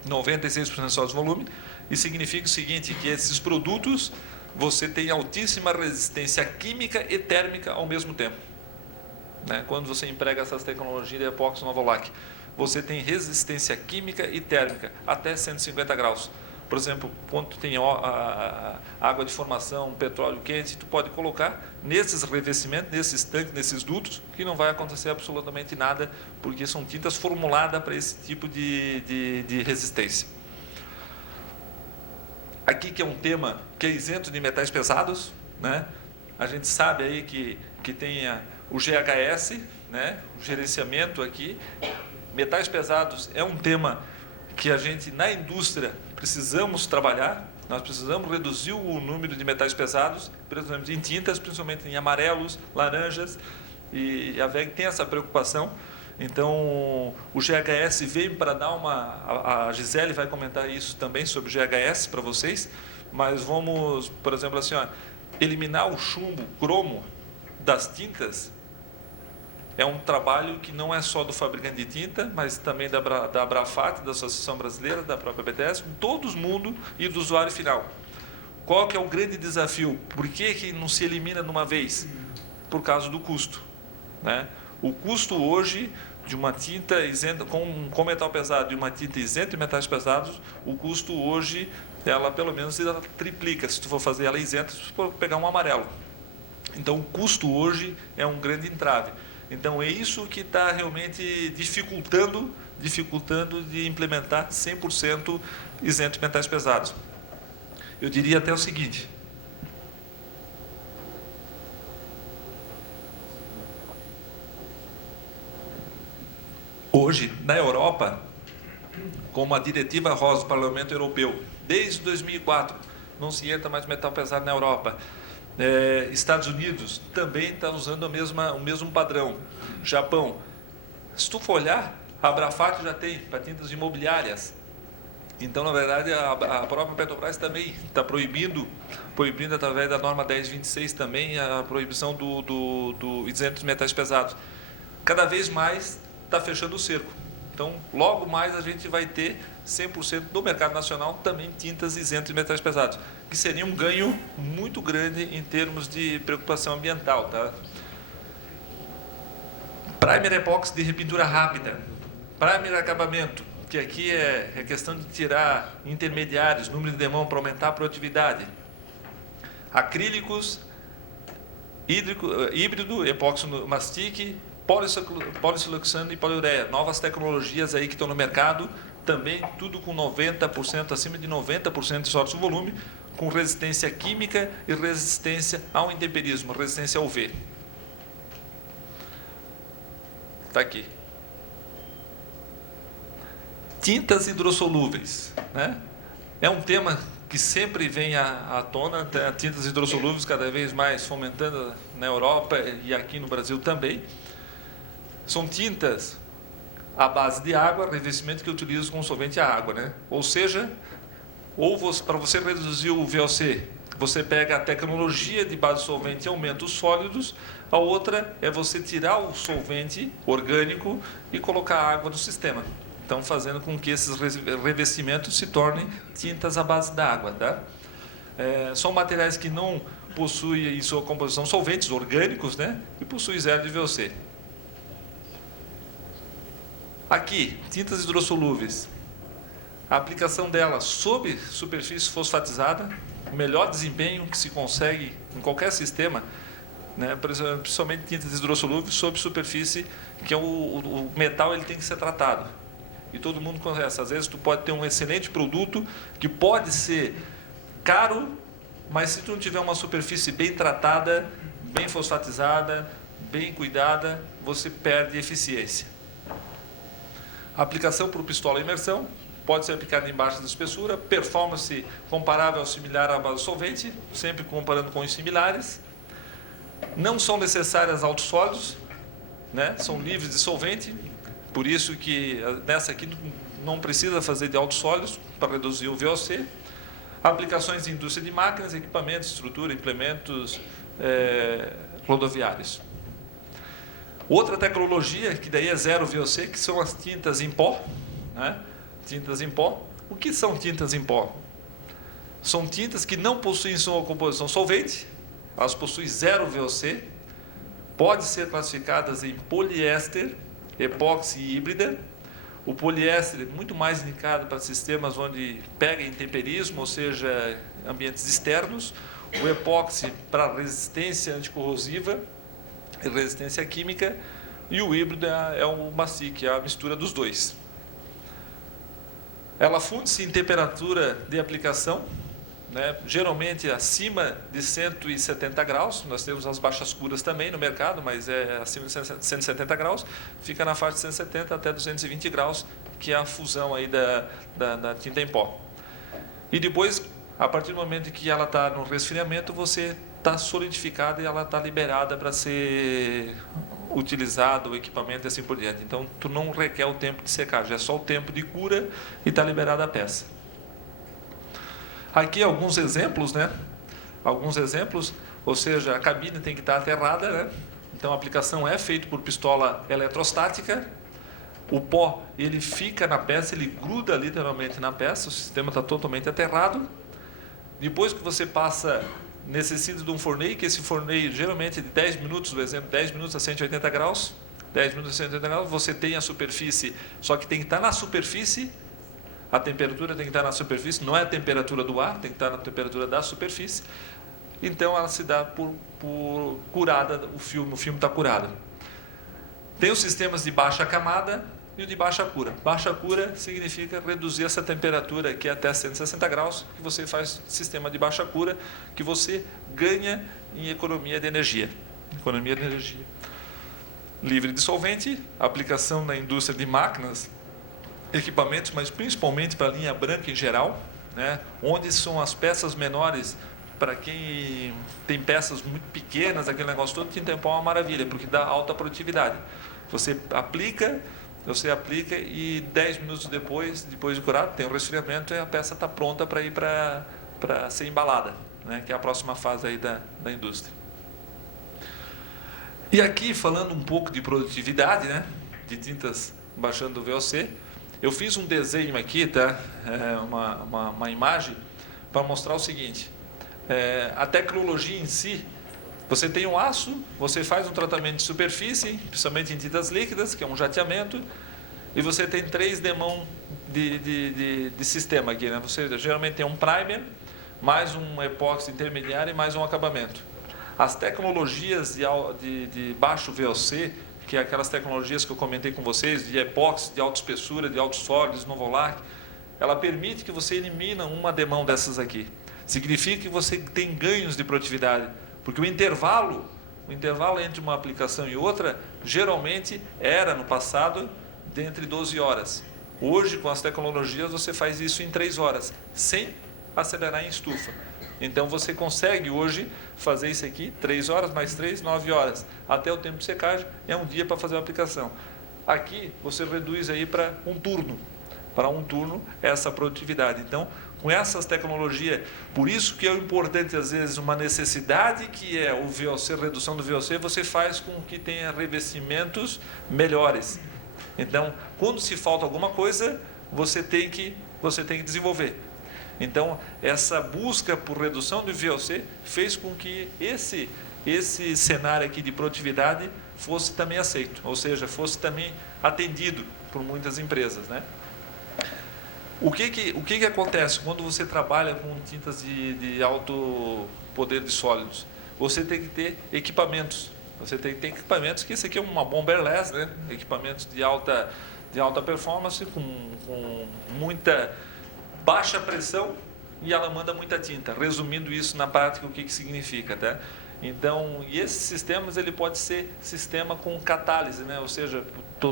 96% de sólidos por volume, e significa o seguinte, que esses produtos, você tem altíssima resistência química e térmica ao mesmo tempo, né? Quando você emprega essas tecnologias de epóxi Novolac, você tem resistência química e térmica até 150 graus. Por exemplo, quando tu tem água de formação, petróleo quente, tu pode colocar nesses revestimentos, nesses tanques, nesses dutos, que não vai acontecer absolutamente nada, porque são tintas formuladas para esse tipo de resistência. Aqui que é um tema que é isento de metais pesados, né? A gente sabe aí que tem o GHS, né? O gerenciamento aqui. Metais pesados é um tema que a gente, na indústria, precisamos trabalhar. Nós precisamos reduzir o número de metais pesados, principalmente em tintas, principalmente em amarelos, laranjas, e a WEG tem essa preocupação. Então, o GHS veio para dar a Gisele vai comentar isso também sobre o GHS para vocês, mas vamos, por exemplo, assim, eliminar o chumbo, cromo das tintas. É um trabalho que não é só do fabricante de tinta, mas também da Abrafat, da Associação Brasileira, da própria BTS, de todo mundo e do usuário final. Qual que é o grande desafio? Por que não se elimina de uma vez? Por causa do custo, né? O custo hoje de uma tinta isenta, com metal pesado e uma tinta isenta de metais pesados, o custo hoje, ela pelo menos ela triplica, se tu for fazer ela isenta, se tu for pegar um amarelo. Então, o custo hoje é um grande entrave. Então, é isso que está realmente dificultando de implementar 100% isento de metais pesados. Eu diria até o seguinte: hoje, na Europa, como a diretiva rosa do Parlamento Europeu, desde 2004, não se entra mais metal pesado na Europa. Estados Unidos também está usando o mesmo padrão. Japão, se tu for olhar, a Abrafat já tem para tintas imobiliárias. Então, na verdade, a própria Petrobras também está proibindo através da norma 1026 também a proibição do isento de metais pesados. Cada vez mais está fechando o cerco. Então, logo mais a gente vai ter 100% do mercado nacional também tintas isentas de metais pesados, que seria um ganho muito grande em termos de preocupação ambiental, tá? Primer epóxi de repintura rápida, primer acabamento, que aqui é questão de tirar intermediários, número de demão para aumentar a produtividade. Acrílicos, híbrido, epóxi mastic, polisilicoano e poliureia, novas tecnologias aí que estão no mercado também tudo com 90%, acima de 90% de sólido volume, com resistência química e resistência ao intemperismo, resistência ao UV. Está aqui. Tintas hidrossolúveis, né? É um tema que sempre vem à tona, tintas hidrossolúveis cada vez mais fomentando na Europa e aqui no Brasil também. São tintas à base de água, revestimento que utiliza como solvente a água, né? Ou seja, para você reduzir o VOC, você pega a tecnologia de base solvente e aumenta os sólidos, a outra é você tirar o solvente orgânico e colocar água no sistema. Então, fazendo com que esses revestimentos se tornem tintas à base da água. Tá? São materiais que não possuem em sua composição solventes orgânicos, né? E possuem zero de VOC. Aqui, tintas hidrossolúveis. A aplicação delas sob superfície fosfatizada, o melhor desempenho que se consegue em qualquer sistema, né, principalmente tintas hidrossolúveis sob superfície, que é o metal ele tem que ser tratado. E todo mundo conhece. Às vezes tu pode ter um excelente produto que pode ser caro, mas se tu não tiver uma superfície bem tratada, bem fosfatizada, bem cuidada, você perde eficiência. A aplicação por pistola e imersão pode ser aplicada em baixa espessura, performance comparável ou similar à base solvente, sempre comparando com os similares. Não são necessárias altos sólidos, né? São livres de solvente, por isso que nessa aqui não precisa fazer de altos sólidos para reduzir o VOC. Aplicações em indústria de máquinas, equipamentos, estrutura, implementos rodoviários. Outra tecnologia, que daí é zero VOC, que são as tintas em pó, né? Tintas em pó. O que são tintas em pó? São tintas que não possuem sua composição solvente, elas possuem zero VOC, podem ser classificadas em poliéster, epóxi e híbrida. O poliéster é muito mais indicado para sistemas onde pega intemperismo, ou seja, ambientes externos. O epóxi para resistência anticorrosiva e resistência química. E o híbrido é o macio, que é a mistura dos dois. Ela funde-se em temperatura de aplicação, né, geralmente acima de 170 graus. Nós temos as baixas curas também no mercado, mas é acima de 170 graus. Fica na faixa de 170 até 220 graus, que é a fusão aí da tinta em pó. E depois, a partir do momento que ela está no resfriamento, você está solidificada e ela está liberada para ser utilizado o equipamento e assim por diante. Então, tu não requer o tempo de secagem, é só o tempo de cura e está liberada a peça. Aqui alguns exemplos, né? Alguns exemplos, ou seja, a cabine tem que estar aterrada, né? Então a aplicação é feita por pistola eletrostática. O pó, ele fica na peça, ele gruda literalmente na peça, o sistema está totalmente aterrado. Depois que você passa, necessita de um forneio, que esse forneio geralmente é de 10 minutos, por exemplo, 10 minutos a 180 graus. 10 minutos a 180 graus, você tem a superfície, só que tem que estar na superfície. A temperatura tem que estar na superfície, não é a temperatura do ar, tem que estar na temperatura da superfície. Então, ela se dá por curada, o filme está curado. Tem os sistemas de baixa camada e o de baixa cura. Baixa cura significa reduzir essa temperatura aqui até 160 graus, que você faz sistema de baixa cura, que você ganha em economia de energia. Economia de energia. Livre de solvente, aplicação na indústria de máquinas, equipamentos, mas principalmente para a linha branca em geral, né? Onde são as peças menores, para quem tem peças muito pequenas, aquele negócio todo, tinta em pó é uma maravilha, porque dá alta produtividade. Você aplica e 10 minutos depois de curado, tem um resfriamento e a peça está pronta para ir para ser embalada, né? Que é a próxima fase aí da indústria. E aqui, falando um pouco de produtividade, né? De tintas baixando o VOC, eu fiz um desenho aqui, tá? Uma imagem para mostrar o seguinte. A tecnologia em si, você tem um aço, você faz um tratamento de superfície, principalmente em tintas líquidas, que é um jateamento, e você tem 3 demãos de sistema aqui, né? Você geralmente tem um primer, mais um epóxi intermediário e mais um acabamento. As tecnologias de baixo VOC, que é aquelas tecnologias que eu comentei com vocês, de epóxi, de alta espessura, de altos sólidos, Novolac, ela permite que você elimine uma demão dessas aqui. Significa que você tem ganhos de produtividade, porque o intervalo entre uma aplicação e outra, geralmente era, no passado, de entre 12 horas. Hoje, com as tecnologias, você faz isso em 3 horas, sem acelerar em estufa. Então, você consegue hoje fazer isso aqui, 3 horas mais 3, 9 horas. Até o tempo de secagem, é um dia para fazer a aplicação. Aqui, você reduz aí para um turno. Para um turno, essa produtividade. Então, com essas tecnologias, por isso que é importante, às vezes, uma necessidade que é o VOC, redução do VOC, você faz com que tenha revestimentos melhores. Então, quando se falta alguma coisa, você tem que desenvolver. Então, essa busca por redução do VOC fez com que esse cenário aqui de produtividade fosse também aceito, ou seja, fosse também atendido por muitas empresas, né? O que acontece quando você trabalha com tintas de alto poder de sólidos? Você tem que ter equipamentos. Você tem que ter equipamentos, que esse aqui é uma bomberless, né? Equipamentos de alta performance, com muita baixa pressão, e ela manda muita tinta. Resumindo isso na prática, o que significa, tá? Então, e esses sistemas, ele pode ser sistema com catálise, né? Ou seja,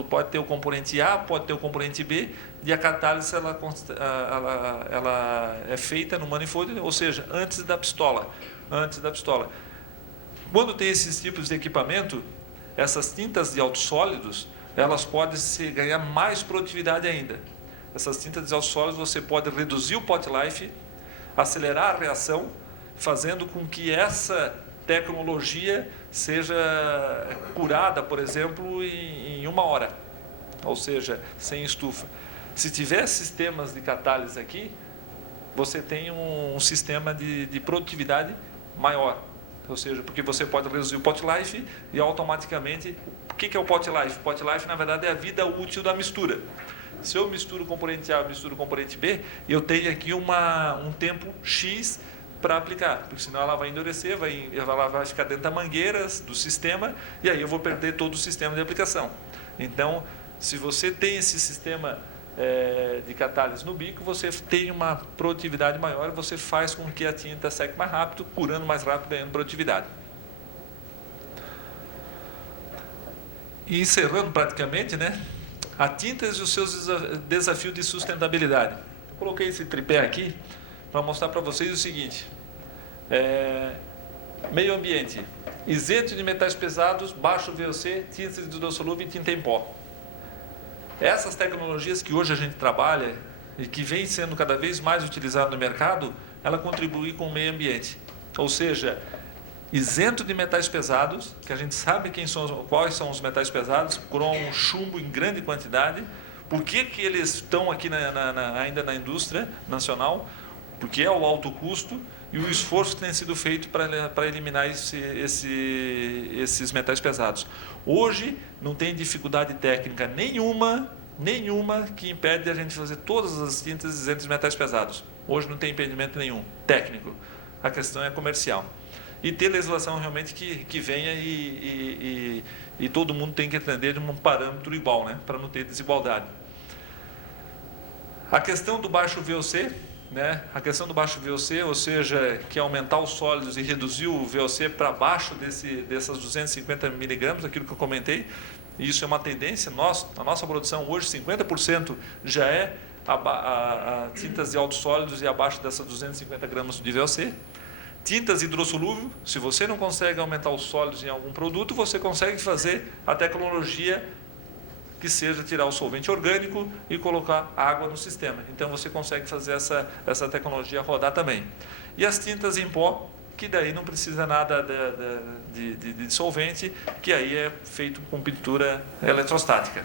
pode ter o componente A, pode ter o componente B, e a catálise ela é feita no manifold, ou seja, antes da pistola. Quando tem esses tipos de equipamento, essas tintas de altos sólidos, elas podem ganhar mais produtividade ainda. Essas tintas de altos sólidos, você pode reduzir o pot life, acelerar a reação, fazendo com que essa tecnologia seja curada, por exemplo, em 1 hora, ou seja, sem estufa. Se tiver sistemas de catálise aqui, você tem um sistema de produtividade maior, ou seja, porque você pode reduzir o pot life e automaticamente... O que é o pot life? O pot life, na verdade, é a vida útil da mistura. Se eu misturo o componente A, misturo o componente B, eu tenho aqui um tempo X para aplicar, porque senão ela vai endurecer, ela vai ficar dentro da mangueira do sistema, e aí eu vou perder todo o sistema de aplicação. Então, se você tem esse sistema de catálise no bico, você tem uma produtividade maior, você faz com que a tinta seque mais rápido, curando mais rápido, ganhando produtividade. E encerrando praticamente, né, a tintas e os seus desafios de sustentabilidade. Eu coloquei esse tripé aqui para mostrar para vocês o seguinte: meio ambiente, isento de metais pesados, baixo VOC, tintas hidrossolúvel e tinta em pó. Essas tecnologias que hoje a gente trabalha e que vem sendo cada vez mais utilizado no mercado, ela contribui com o meio ambiente. Ou seja, isento de metais pesados, que a gente sabe quais são os metais pesados, cromo, chumbo em grande quantidade. Por que eles estão aqui ainda na indústria nacional? Porque é o alto custo e o esforço que tem sido feito para eliminar esses metais pesados. Hoje não tem dificuldade técnica nenhuma que impede a gente fazer todas as tintas isentas de metais pesados. Hoje não tem impedimento nenhum técnico. A questão é comercial. E ter legislação realmente que venha e todo mundo tem que atender de um parâmetro igual, né? Para não ter desigualdade. A questão do baixo VOC, né? A questão do baixo VOC, ou seja, que é aumentar os sólidos e reduzir o VOC para baixo dessas 250 miligramas, aquilo que eu comentei, e isso é uma tendência. A nossa produção hoje, 50% já é tintas de altos sólidos e abaixo dessas 250 gramas de VOC. Tintas hidrossolúvel, se você não consegue aumentar os sólidos em algum produto, você consegue fazer a tecnologia que seja tirar o solvente orgânico e colocar água no sistema. Então você consegue fazer essa tecnologia rodar também. E as tintas em pó, que daí não precisa nada de solvente, que aí é feito com pintura eletrostática.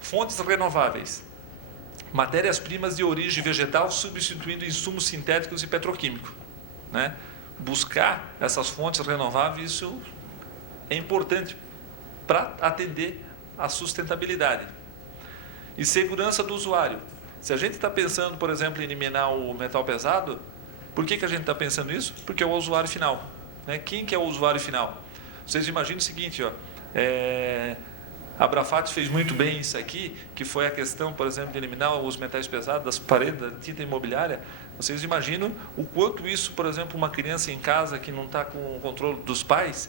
Fontes renováveis. Matérias-primas de origem vegetal substituindo insumos sintéticos e petroquímicos, né? Buscar essas fontes renováveis, isso é importante para atender a sustentabilidade. E segurança do usuário. Se a gente está pensando, por exemplo, em eliminar o metal pesado, por que a gente está pensando isso? Porque é o usuário final, né? Quem que é o usuário final? Vocês imaginam o seguinte, ó, a Abrafat fez muito bem isso aqui, que foi a questão, por exemplo, de eliminar os metais pesados das paredes da tinta imobiliária. Vocês imaginam o quanto isso, por exemplo, uma criança em casa que não está com o controle dos pais,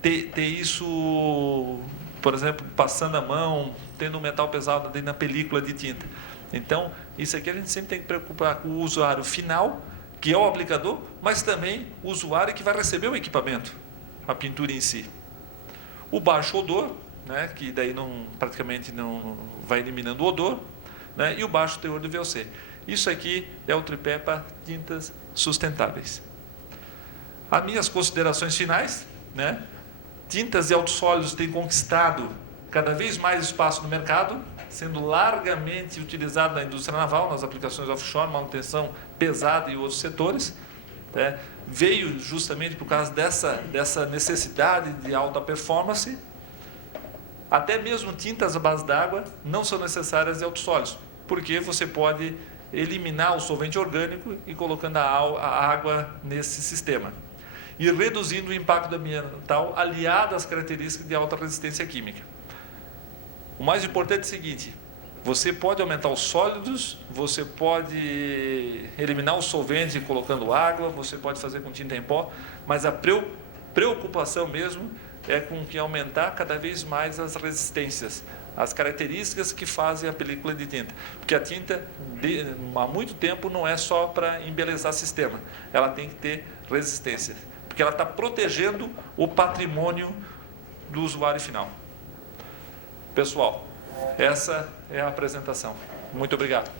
ter isso, por exemplo, passando a mão, tendo um metal pesado dentro da película de tinta. Então, isso aqui a gente sempre tem que preocupar com o usuário final, que é o aplicador, mas também o usuário que vai receber o equipamento, a pintura em si. O baixo odor, né, que daí praticamente não vai eliminando o odor, né, e o baixo teor de VOC. Isso aqui é o tripé para tintas sustentáveis. As minhas considerações finais, né, tintas e autossólidos têm conquistado cada vez mais espaço no mercado, sendo largamente utilizado na indústria naval, nas aplicações offshore, manutenção pesada e outros setores. Né? Veio justamente por causa dessa necessidade de alta performance. Até mesmo tintas à base d'água não são necessárias de autossólidos, porque você pode eliminar o solvente orgânico e colocando a água nesse sistema. E reduzindo o impacto ambiental aliado às características de alta resistência química. O mais importante é o seguinte: você pode aumentar os sólidos, você pode eliminar o solvente colocando água, você pode fazer com tinta em pó, mas a preocupação mesmo é com que aumentar cada vez mais as resistências, as características que fazem a película de tinta. Porque a tinta, há muito tempo, não é só para embelezar sistema, ela tem que ter resistência, porque ela está protegendo o patrimônio do usuário final. Pessoal, essa é a apresentação. Muito obrigado.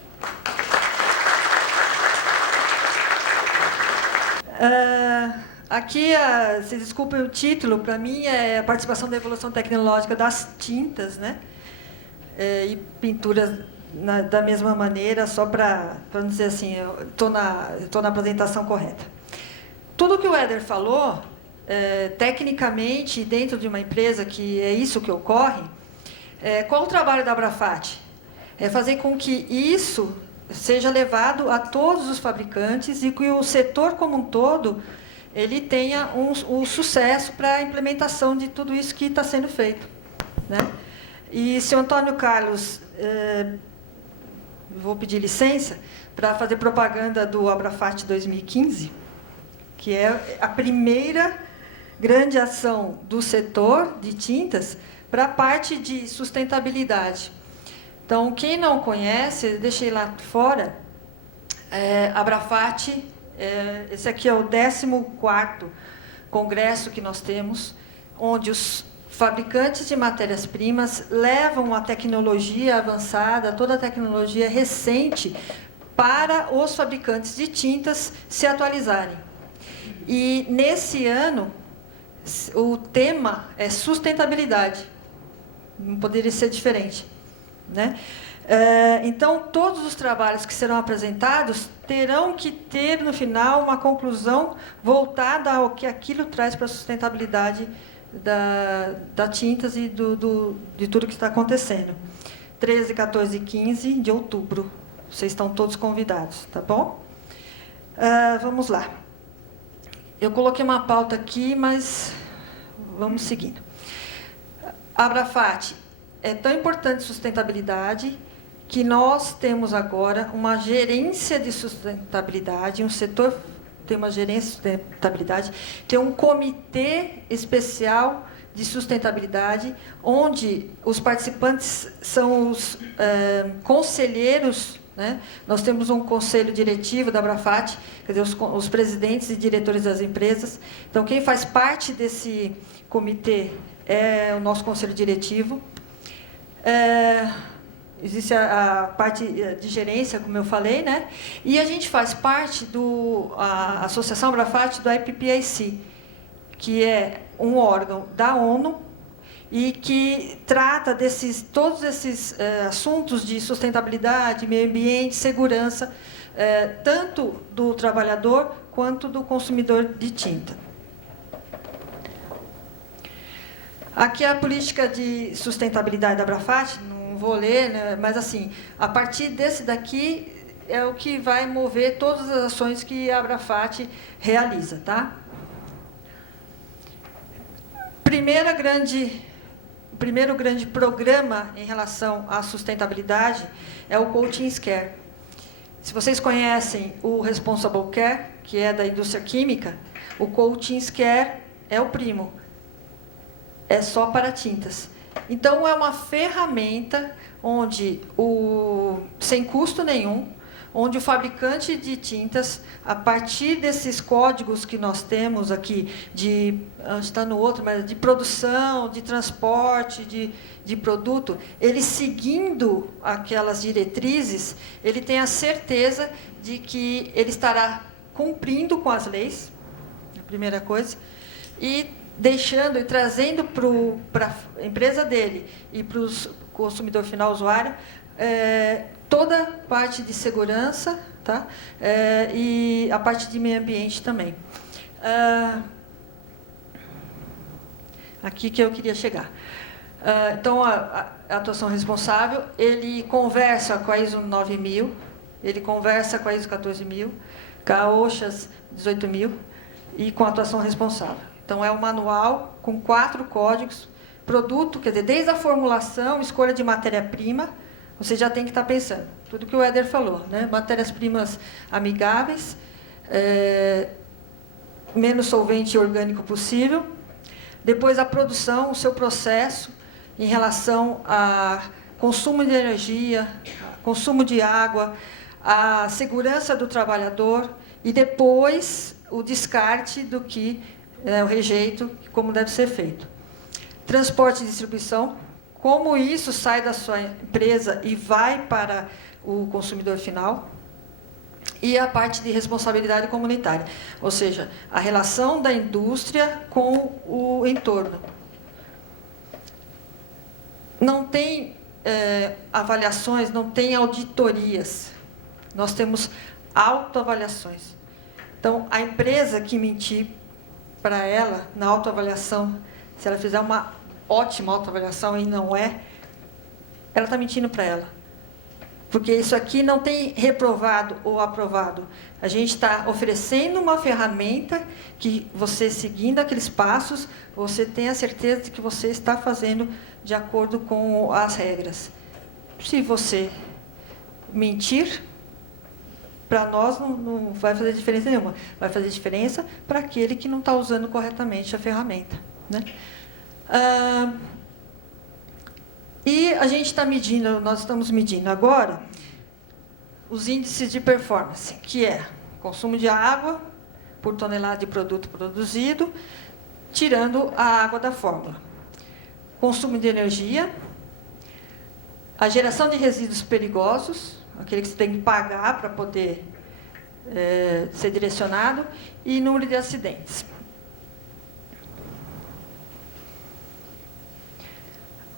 Aqui, vocês desculpem o título, para mim é a participação da evolução tecnológica das tintas, né? E pinturas da mesma maneira, só para não dizer assim, eu estou na apresentação correta. Tudo que o Éder falou, tecnicamente, dentro de uma empresa que é isso que ocorre, qual o trabalho da Abrafat? É fazer com que isso seja levado a todos os fabricantes e que o setor como um todo ele tenha um sucesso para a implementação de tudo isso que está sendo feito, né? E, senhor Antônio Carlos, vou pedir licença para fazer propaganda do Abrafat 2015, que é a primeira grande ação do setor de tintas para a parte de sustentabilidade. Então, quem não conhece, deixei lá fora, Abrafat, esse aqui é o 14º congresso que nós temos, onde os fabricantes de matérias-primas levam a tecnologia avançada, toda a tecnologia recente, para os fabricantes de tintas se atualizarem. E, nesse ano, o tema é sustentabilidade. Não poderia ser diferente, né? Então, todos os trabalhos que serão apresentados terão que ter, no final, uma conclusão voltada ao que aquilo traz para a sustentabilidade da tintas e de tudo que está acontecendo. 13, 14 e 15 de outubro. Vocês estão todos convidados, tá bom? Vamos lá. Eu coloquei uma pauta aqui, mas vamos seguindo. A Abrafat é tão importante sustentabilidade que nós temos agora uma gerência de sustentabilidade, um setor tem uma gerência de sustentabilidade, tem um comitê especial de sustentabilidade, onde os participantes são os conselheiros, né? Nós temos um conselho diretivo da Abrafat, quer dizer, os presidentes e diretores das empresas. Então, quem faz parte desse comitê é o nosso conselho diretivo. Existe a parte de gerência, como eu falei, né? E a gente faz parte da Associação Abrafat do IPPIC, que é um órgão da ONU e que trata todos esses assuntos de sustentabilidade, meio ambiente, segurança, tanto do trabalhador quanto do consumidor de tinta. Aqui é a política de sustentabilidade da Abrafat, não vou ler, né, mas assim, a partir desse daqui é o que vai mover todas as ações que a Abrafat realiza, tá? O primeiro grande programa em relação à sustentabilidade é o Coatings Care. Se vocês conhecem o Responsible Care, que é da indústria química, o Coatings Care é o primo. É só para tintas. Então, é uma ferramenta onde, sem custo nenhum, onde o fabricante de tintas, a partir desses códigos que nós temos aqui, está no outro, mas de produção, de transporte, de produto, ele seguindo aquelas diretrizes, ele tem a certeza de que ele estará cumprindo com as leis, a primeira coisa, e deixando e trazendo para a empresa dele e para o consumidor final, usuário, toda a parte de segurança, tá? E a parte de meio ambiente também. Aqui que eu queria chegar. Então, a atuação responsável, ele conversa com a ISO 9000, ele conversa com a ISO 14000, com a OSHA 18000 e com a atuação responsável. Então, é um manual com 4 códigos, produto, quer dizer, desde a formulação, escolha de matéria-prima, você já tem que estar pensando. Tudo que o Éder falou, né? Matérias-primas amigáveis, menos solvente orgânico possível. Depois, a produção, o seu processo em relação a consumo de energia, consumo de água, a segurança do trabalhador e depois o descarte do que o rejeito, como deve ser feito. Transporte e distribuição, como isso sai da sua empresa e vai para o consumidor final. E a parte de responsabilidade comunitária, ou seja, a relação da indústria com o entorno. Não tem avaliações, não tem auditorias. Nós temos autoavaliações. Então, a empresa que mentir para ela, na autoavaliação, se ela fizer uma ótima autoavaliação e não ela está mentindo para ela. Porque isso aqui não tem reprovado ou aprovado. A gente está oferecendo uma ferramenta que você, seguindo aqueles passos, você tem a certeza de que você está fazendo de acordo com as regras. Se você mentir, para nós não vai fazer diferença nenhuma. Vai fazer diferença para aquele que não está usando corretamente a ferramenta, né? E a gente está medindo, nós estamos medindo agora os índices de performance, que é consumo de água por tonelada de produto produzido, tirando a água da fórmula. Consumo de energia, a geração de resíduos perigosos, aquele que você tem que pagar para poder ser direcionado, e número de acidentes.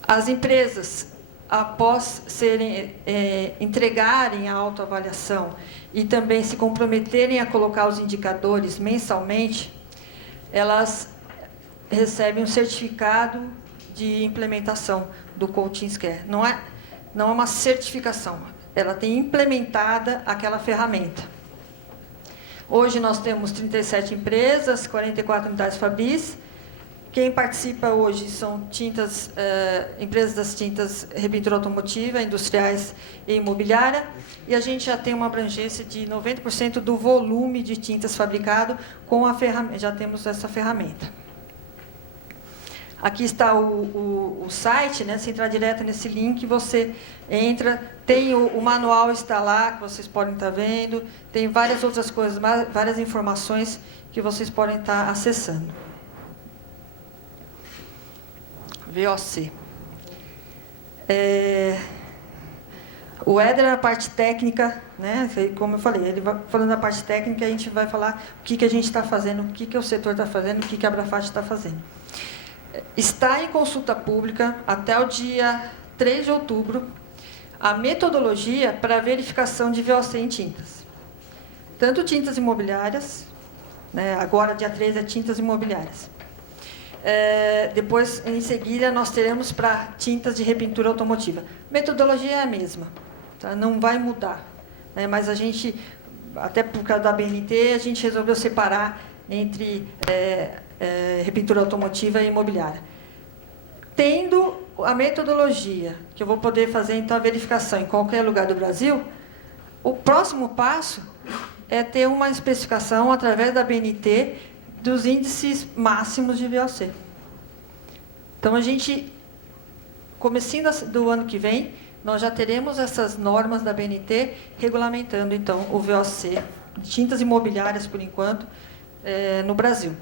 As empresas, após entregarem a autoavaliação e também se comprometerem a colocar os indicadores mensalmente, elas recebem um certificado de implementação do Coatings Care. Não é uma certificação, ela tem implementada aquela ferramenta. Hoje nós temos 37 empresas, 44 unidades Fabris. Quem participa hoje são empresas das tintas repintura automotiva, industriais e imobiliária, e a gente já tem uma abrangência de 90% do volume de tintas fabricado com a ferramenta, já temos essa ferramenta. Aqui está o site, né? Se entrar direto nesse link, você entra, tem o manual está lá, que vocês podem estar vendo, tem várias outras coisas, várias informações que vocês podem estar acessando. VOC. O Éder, a parte técnica, né? Como eu falei, ele vai falando da parte técnica, a gente vai falar o que a gente está fazendo, o que o setor está fazendo, o que a Abrafat está fazendo. Está em consulta pública até o dia 3 de outubro a metodologia para verificação de VOC em tintas. Tanto tintas imobiliárias, né? Agora, dia 3 é tintas imobiliárias. Depois, em seguida, nós teremos para tintas de repintura automotiva. Metodologia é a mesma, tá? Não vai mudar, né? Mas a gente, até por causa da BNT, a gente resolveu separar entre repintura automotiva e imobiliária. Tendo a metodologia, que eu vou poder fazer então a verificação em qualquer lugar do Brasil, o próximo passo é ter uma especificação através da BNT dos índices máximos de VOC. Então, a gente, comecinho do ano que vem, nós já teremos essas normas da BNT regulamentando, então, o VOC de tintas imobiliárias, por enquanto, no Brasil.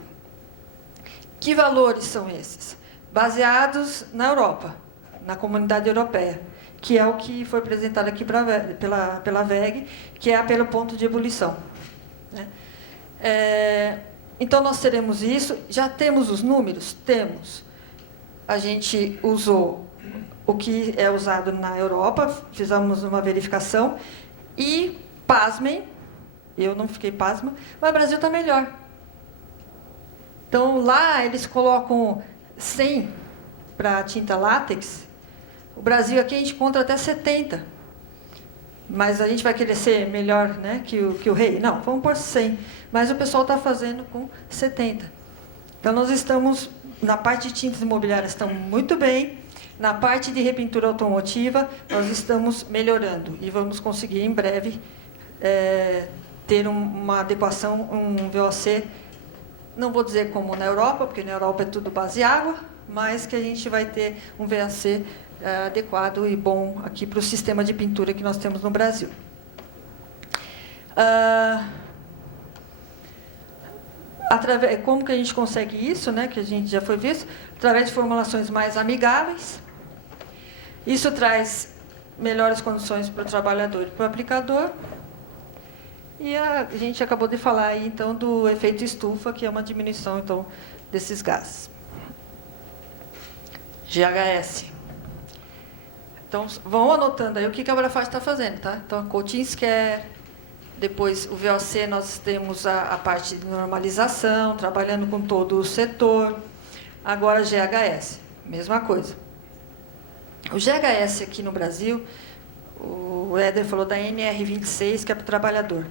Que valores são esses? Baseados na Europa, na Comunidade Europeia, que é o que foi apresentado aqui pela WEG, que é pelo ponto de ebulição. Né? Então, nós teremos isso. Já temos os números? Temos. A gente usou o que é usado na Europa, fizemos uma verificação e, pasmem, eu não fiquei pasma, mas o Brasil está melhor. Então, lá eles colocam 100 para tinta látex, o Brasil aqui a gente encontra até 70. Mas a gente vai querer ser melhor, né, que o rei? Não, vamos pôr 100. Mas o pessoal está fazendo com 70. Então, nós estamos, na parte de tintas imobiliárias, estamos muito bem. Na parte de repintura automotiva, nós estamos melhorando. E vamos conseguir, em breve, ter uma adequação, um VOC, não vou dizer como na Europa, porque na Europa é tudo base água, mas que a gente vai ter um VOC adequado e bom aqui para o sistema de pintura que nós temos no Brasil. Como que a gente consegue isso, né, que a gente já foi visto? Através de formulações mais amigáveis. Isso traz melhores condições para o trabalhador e para o aplicador. E a gente acabou de falar aí, então, do efeito estufa, que é uma diminuição, então, desses gases. GHS. Então, vão anotando aí o que a Abrafat está fazendo, tá? Então, a Coatings Care, depois o VOC, nós temos a parte de normalização, trabalhando com todo o setor. Agora, GHS, mesma coisa. O GHS aqui no Brasil, o Éder falou da NR26, que é para o trabalhador.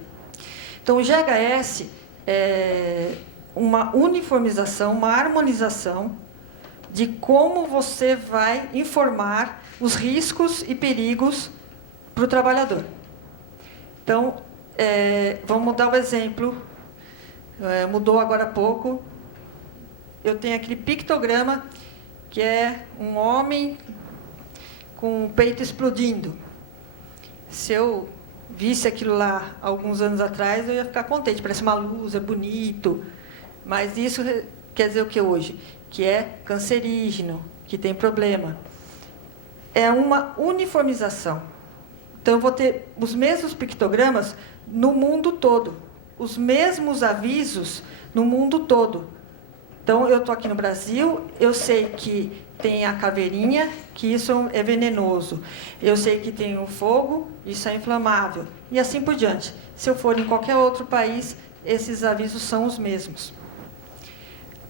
Então, o GHS é uma uniformização, uma harmonização de como você vai informar os riscos e perigos para o trabalhador. Então, vamos dar o exemplo. Mudou agora há pouco. Eu tenho aquele pictograma, que é um homem com o peito explodindo. Se eu visse aquilo lá alguns anos atrás, eu ia ficar contente. Parece uma luz, é bonito. Mas isso quer dizer o que hoje? Que é cancerígeno, que tem problema. É uma uniformização. Então, eu vou ter os mesmos pictogramas no mundo todo. Os mesmos avisos no mundo todo. Então, eu estou aqui no Brasil, eu sei que tem a caveirinha, que isso é venenoso. Eu sei que tem o fogo, isso é inflamável. E assim por diante. Se eu for em qualquer outro país, esses avisos são os mesmos.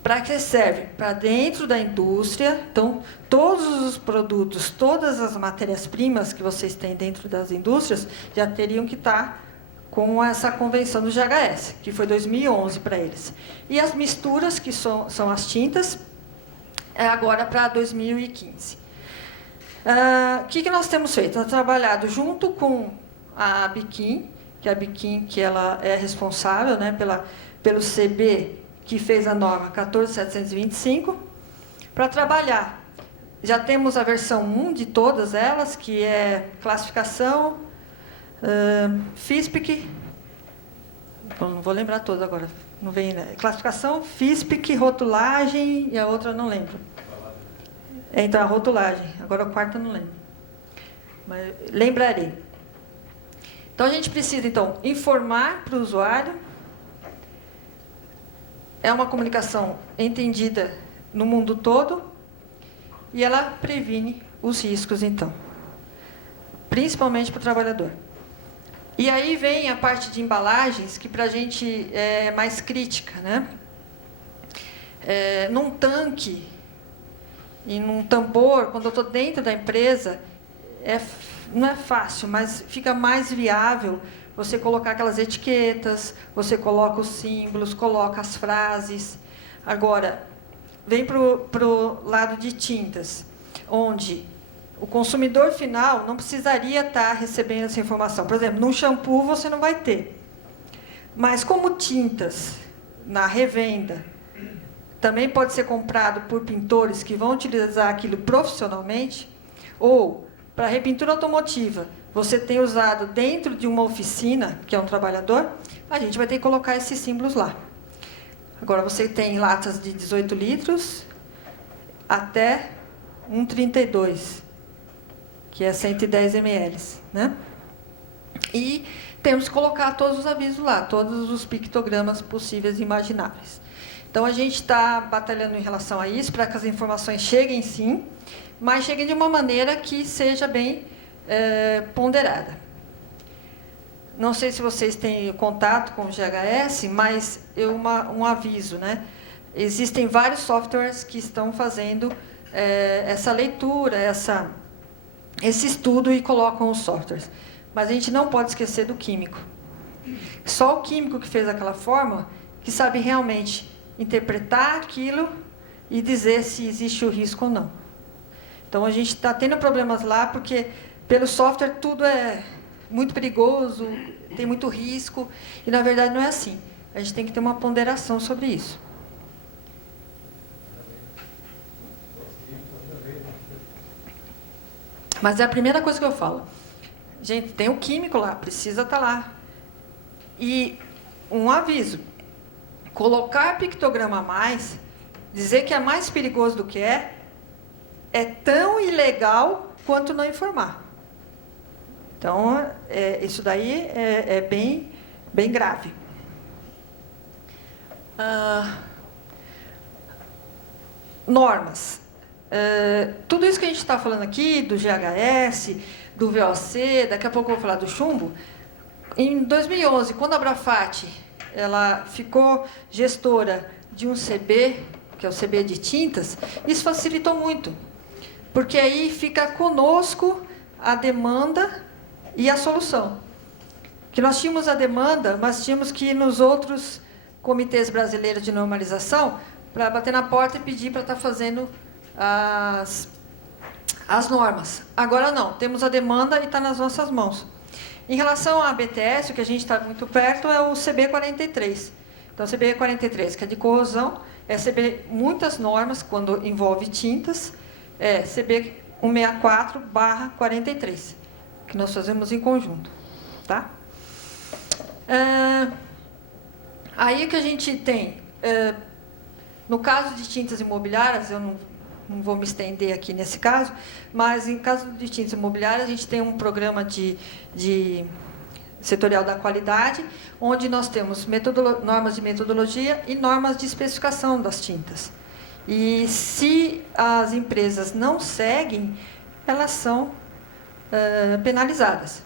Para que serve? Para dentro da indústria. Então, todos os produtos, todas as matérias-primas que vocês têm dentro das indústrias, já teriam que estar com essa convenção do GHS, que foi 2011 para eles. E as misturas, que são as tintas, é agora para 2015. O que nós temos feito? Nós temos trabalhado junto com a Biquim, que ela é responsável, né, pelo CB, que fez a norma 14725, para trabalhar. Já temos a versão 1 de todas elas, que é classificação, FISPIC, não vou lembrar todas agora, não vem, né? Classificação, FISPIC, rotulagem, e a outra eu não lembro. Então, a rotulagem, agora a quarta eu não lembro. Mas lembrarei. Então, a gente precisa, então, informar para o usuário. É uma comunicação entendida no mundo todo e ela previne os riscos, então, principalmente para o trabalhador. E aí vem a parte de embalagens, que para a gente é mais crítica, né? Num tanque e num tambor, quando eu estou dentro da empresa, não é fácil, mas fica mais viável você colocar aquelas etiquetas, você coloca os símbolos, coloca as frases. Agora, vem para o lado de tintas, onde o consumidor final não precisaria estar recebendo essa informação. Por exemplo, num shampoo você não vai ter. Mas como tintas, na revenda, também pode ser comprado por pintores que vão utilizar aquilo profissionalmente, ou para repintura automotiva, você tem usado dentro de uma oficina, que é um trabalhador, a gente vai ter que colocar esses símbolos lá. Agora, você tem latas de 18 litros até 1,32, que é 110 ml. Né? E temos que colocar todos os avisos lá, todos os pictogramas possíveis e imagináveis. Então, a gente está batalhando em relação a isso, para que as informações cheguem sim, mas cheguem de uma maneira que seja bem ponderada. Não sei se vocês têm contato com o GHS, mas um aviso, né? Existem vários softwares que estão fazendo essa leitura, esse estudo e colocam os softwares. Mas a gente não pode esquecer do químico. Só o químico que fez aquela fórmula que sabe realmente interpretar aquilo e dizer se existe o risco ou não. Então, a gente está tendo problemas lá porque, pelo software, tudo é muito perigoso, tem muito risco, e, na verdade, não é assim. A gente tem que ter uma ponderação sobre isso. Mas é a primeira coisa que eu falo. Gente, tem o químico lá, precisa estar lá. E um aviso. Colocar pictograma a mais, dizer que é mais perigoso do que é tão ilegal quanto não informar. Então, isso daí é bem grave. Normas. Tudo isso que a gente está falando aqui, do GHS, do VOC, daqui a pouco eu vou falar do chumbo. Em 2011, quando a Abrafat ela ficou gestora de um CB, que é o CB de tintas, isso facilitou muito, porque aí fica conosco a demanda e a solução. Que nós tínhamos a demanda, mas tínhamos que ir nos outros comitês brasileiros de normalização para bater na porta e pedir para estar fazendo as normas. Agora não, temos a demanda e está nas nossas mãos. Em relação à BTS, o que a gente está muito perto é o CB43. Então, o CB43, que é de corrosão, é CB muitas normas, quando envolve tintas, é CB 164/43, que nós fazemos em conjunto. Tá? Aí que a gente tem, no caso de tintas imobiliárias, eu não vou me estender aqui nesse caso, mas em caso de tintas imobiliárias, a gente tem um programa de setorial da qualidade, onde nós temos normas de metodologia e normas de especificação das tintas. E se as empresas não seguem, elas são penalizadas.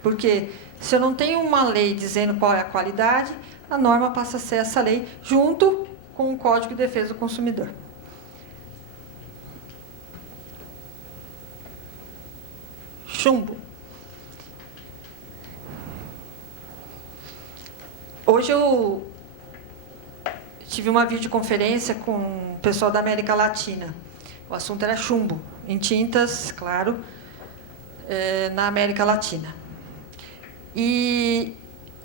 Porque se eu não tenho uma lei dizendo qual é a qualidade, a norma passa a ser essa lei, junto com o Código de Defesa do Consumidor. Chumbo. Hoje eu tive uma videoconferência com o pessoal da América Latina. O assunto era chumbo, em tintas, claro, na América Latina. E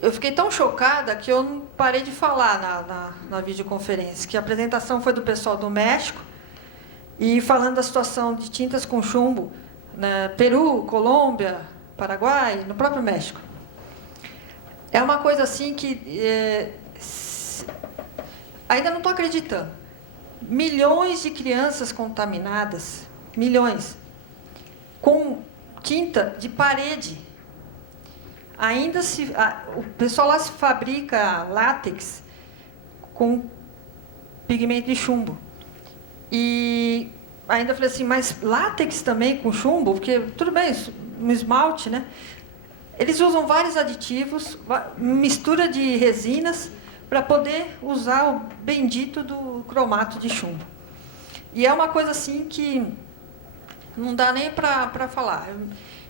eu fiquei tão chocada que eu não parei de falar na videoconferência, que a apresentação foi do pessoal do México, e falando da situação de tintas com chumbo, Peru, Colômbia, Paraguai, no próprio México. É uma coisa assim que ainda não estou acreditando. Milhões de crianças contaminadas, milhões, com tinta de parede. Ainda o pessoal lá se fabrica látex com pigmento de chumbo. E ainda falei assim, mas látex também com chumbo? Porque, tudo bem, no esmalte, né? Eles usam vários aditivos, mistura de resinas, para poder usar o bendito do cromato de chumbo. E é uma coisa assim que não dá nem para falar.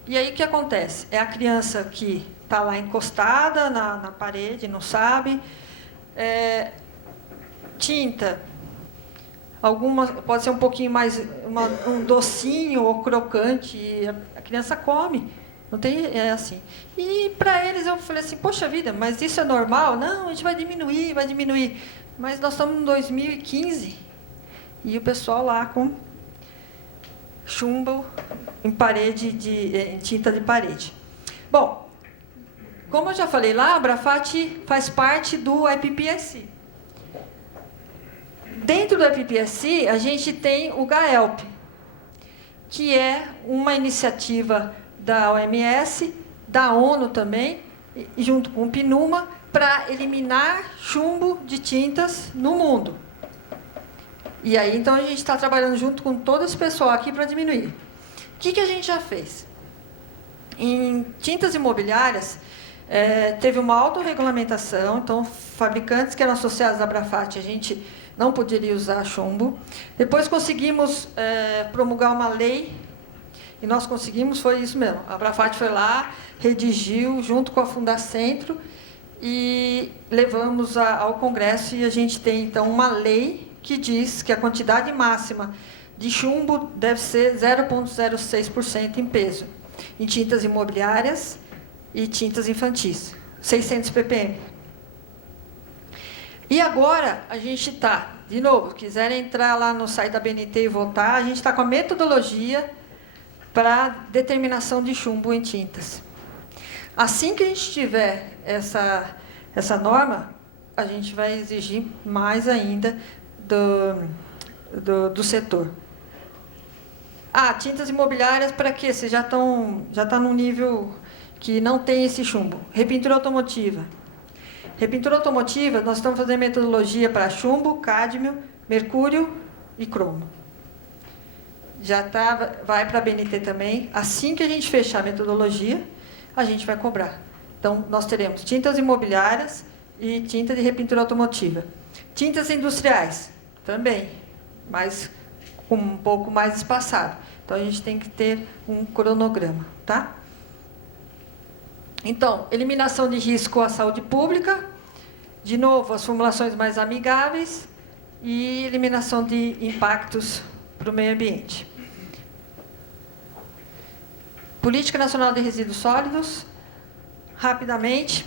E aí o que acontece? É a criança que está lá encostada na parede, não sabe. Tinta Algumas pode ser um pouquinho mais um docinho ou crocante, e a criança come. Não tem, é assim. E para eles eu falei assim, poxa vida, mas isso é normal? Não, a gente vai diminuir, vai diminuir. Mas nós estamos em 2015 e o pessoal lá com chumbo em parede em tinta de parede. Bom, como eu já falei lá, a Abrafat faz parte do IPPSC. Dentro do IPPSC, a gente tem o GAELP, que é uma iniciativa da OMS, da ONU também, e junto com o PNUMA, para eliminar chumbo de tintas no mundo. E aí, então, a gente está trabalhando junto com todo esse pessoal aqui para diminuir. O que a gente já fez? Em tintas imobiliárias, teve uma autorregulamentação, então, fabricantes que eram associados à Abrafat, a gente não poderia usar chumbo. Depois conseguimos promulgar uma lei, e nós conseguimos, foi isso mesmo. A Abrafat foi lá, redigiu, junto com a Fundacentro, e levamos ao Congresso, e a gente tem, então, uma lei que diz que a quantidade máxima de chumbo deve ser 0,06% em peso, em tintas imobiliárias e tintas infantis, 600 ppm. E agora, a gente está, de novo, quiserem entrar lá no site da BNT e votar, a gente está com a metodologia para determinação de chumbo em tintas. Assim que a gente tiver essa norma, a gente vai exigir mais ainda do setor. Tintas imobiliárias para quê? Vocês já está num nível que não tem esse chumbo. Repintura automotiva. Repintura automotiva, nós estamos fazendo metodologia para chumbo, cádmio, mercúrio e cromo. Vai para a BNT também. Assim que a gente fechar a metodologia, a gente vai cobrar. Então, nós teremos tintas imobiliárias e tinta de repintura automotiva. Tintas industriais, também, mas um pouco mais espaçado. Então, a gente tem que ter um cronograma, tá? Então, eliminação de risco à saúde pública, de novo, as formulações mais amigáveis e eliminação de impactos para o meio ambiente. Política Nacional de Resíduos Sólidos, rapidamente.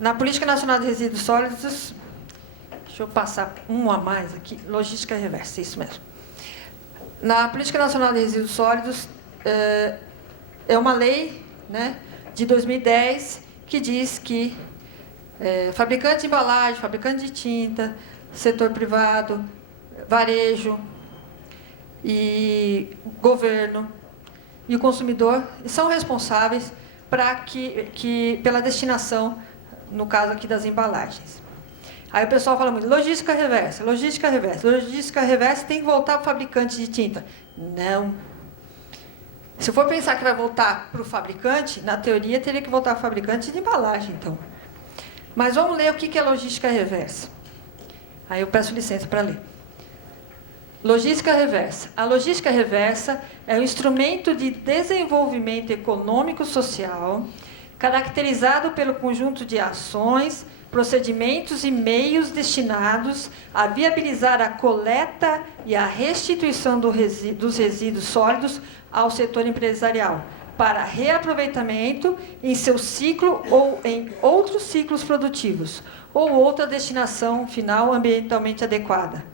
Na Política Nacional de Resíduos Sólidos, deixa eu passar um a mais aqui, logística reversa, isso mesmo. Na Política Nacional de Resíduos Sólidos, é uma lei, né, de 2010 que diz que fabricante de embalagem, fabricante de tinta, setor privado, varejo e governo e o consumidor são responsáveis pela destinação, no caso aqui das embalagens. Aí o pessoal fala muito, logística reversa, logística reversa. Logística reversa tem que voltar para o fabricante de tinta. Não. Se for pensar que vai voltar para o fabricante, na teoria teria que voltar para o fabricante de embalagem, então. Mas vamos ler o que é logística reversa. Aí eu peço licença para ler. Logística reversa. A logística reversa é um instrumento de desenvolvimento econômico-social caracterizado pelo conjunto de ações, procedimentos e meios destinados a viabilizar a coleta e a restituição dos resíduos sólidos ao setor empresarial, para reaproveitamento em seu ciclo ou em outros ciclos produtivos, ou outra destinação final ambientalmente adequada.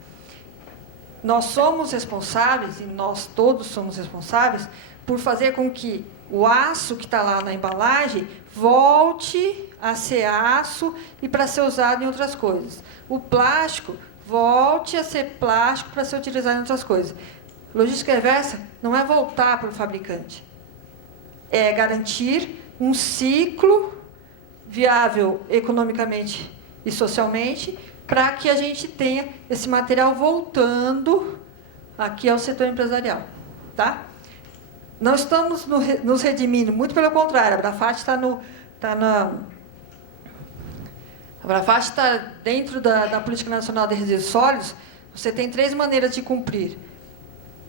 Nós somos responsáveis, e nós todos somos responsáveis, por fazer com que o aço que está lá na embalagem volte a ser aço e para ser usado em outras coisas. O plástico volte a ser plástico para ser utilizado em outras coisas. Logística reversa não é voltar para o fabricante, é garantir um ciclo viável economicamente e socialmente para que a gente tenha esse material voltando aqui ao setor empresarial, tá? Não estamos nos redimindo, muito pelo contrário, a Abrafat está dentro da Política Nacional de Resíduos Sólidos. Você tem 3 maneiras de cumprir: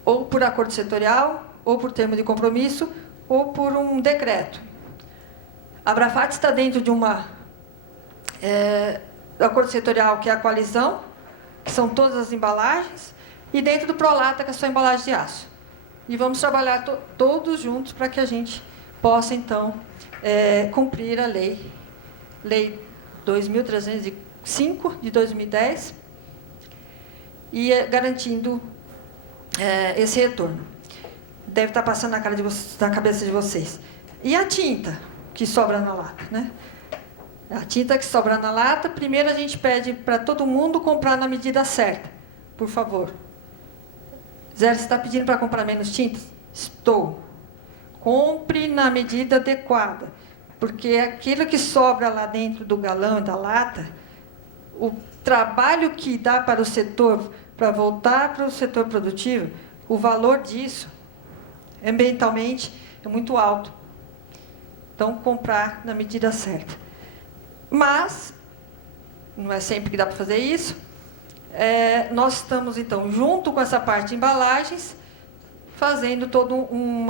ou por acordo setorial, ou por termo de compromisso, ou por um decreto. A Abrafat está dentro de uma acordo setorial, que é a coalizão, que são todas as embalagens, e dentro do Prolata, que é a sua embalagem de aço. E vamos trabalhar todos juntos para que a gente possa, então, cumprir a Lei 2.305, de 2010, e garantindo esse retorno. Deve estar passando na cabeça de vocês. E a tinta que sobra na lata, né? A tinta que sobra na lata, primeiro a gente pede para todo mundo comprar na medida certa, por favor. Zé, você está pedindo para comprar menos tintas? Estou. Compre na medida adequada, porque aquilo que sobra lá dentro do galão e da lata, o trabalho que dá para o setor, para voltar para o setor produtivo, o valor disso, ambientalmente, é muito alto. Então, comprar na medida certa. Mas, não é sempre que dá para fazer isso, nós estamos, então, junto com essa parte de embalagens, fazendo todo um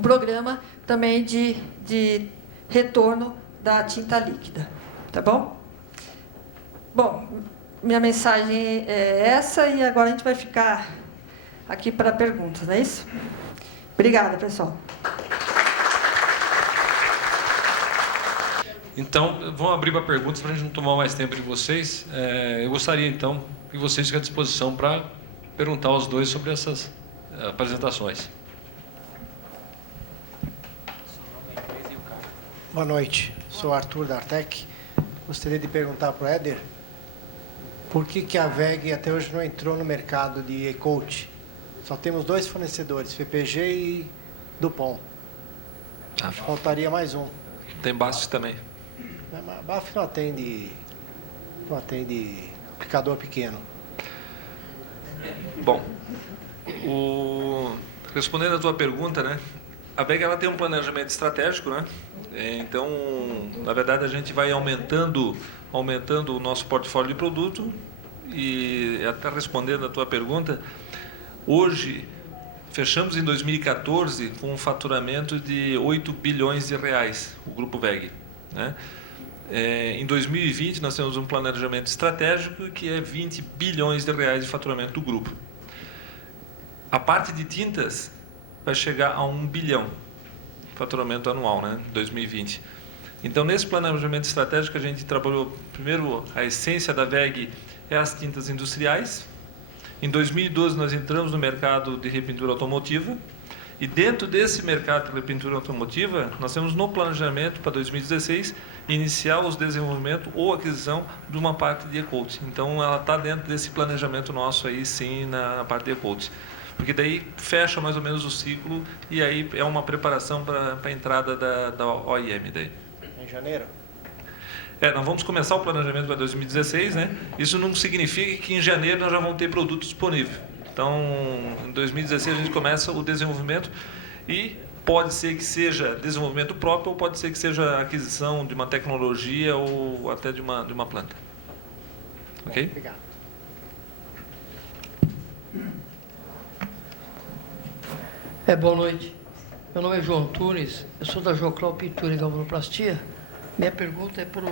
programa também de retorno da tinta líquida. Tá bom? Bom, minha mensagem é essa, e agora a gente vai ficar aqui para perguntas, não é isso? Obrigada, pessoal. Então, vamos abrir para perguntas para a gente não tomar mais tempo de vocês. Eu gostaria, então, que vocês fiquem à disposição para perguntar aos dois sobre essas apresentações. Boa noite, sou Arthur da Artec. Gostaria de perguntar para o Éder por que a WEG até hoje não entrou no mercado de e-coach. Só temos 2 fornecedores, FPG e Dupont. Faltaria mais um. Tem BASF também. A BASF não atende aplicador pequeno. Bom, respondendo à tua pergunta, né? A WEG ela tem um planejamento estratégico, né? Então, na verdade, a gente vai aumentando o nosso portfólio de produto. E até respondendo à tua pergunta, hoje fechamos em 2014 com um faturamento de 8 bilhões de reais, o Grupo WEG, né? Em 2020 nós temos um planejamento estratégico que é 20 bilhões de reais de faturamento do grupo. A parte de tintas vai chegar a 1 bilhão de faturamento anual, né, 2020. Então, nesse planejamento estratégico, a gente trabalhou, primeiro, a essência da WEG é as tintas industriais. Em 2012, nós entramos no mercado de repintura automotiva. E dentro desse mercado de repintura automotiva, nós temos no planejamento para 2016 iniciar o desenvolvimento ou aquisição de uma parte de e-coach. Então, ela está dentro desse planejamento nosso aí, sim, na parte de e-coach. Porque daí fecha mais ou menos o ciclo e aí é uma preparação para a entrada da OEM daí. Em janeiro? Nós vamos começar o planejamento para 2016, né? Isso não significa que em janeiro nós já vamos ter produto disponível. Então, em 2016 a gente começa o desenvolvimento e pode ser que seja desenvolvimento próprio ou pode ser que seja aquisição de uma tecnologia ou até de uma planta. Ok? Obrigado. Boa noite. Meu nome é João Tunes, eu sou da Joclau Pintura e Galvanoplastia. Minha pergunta é para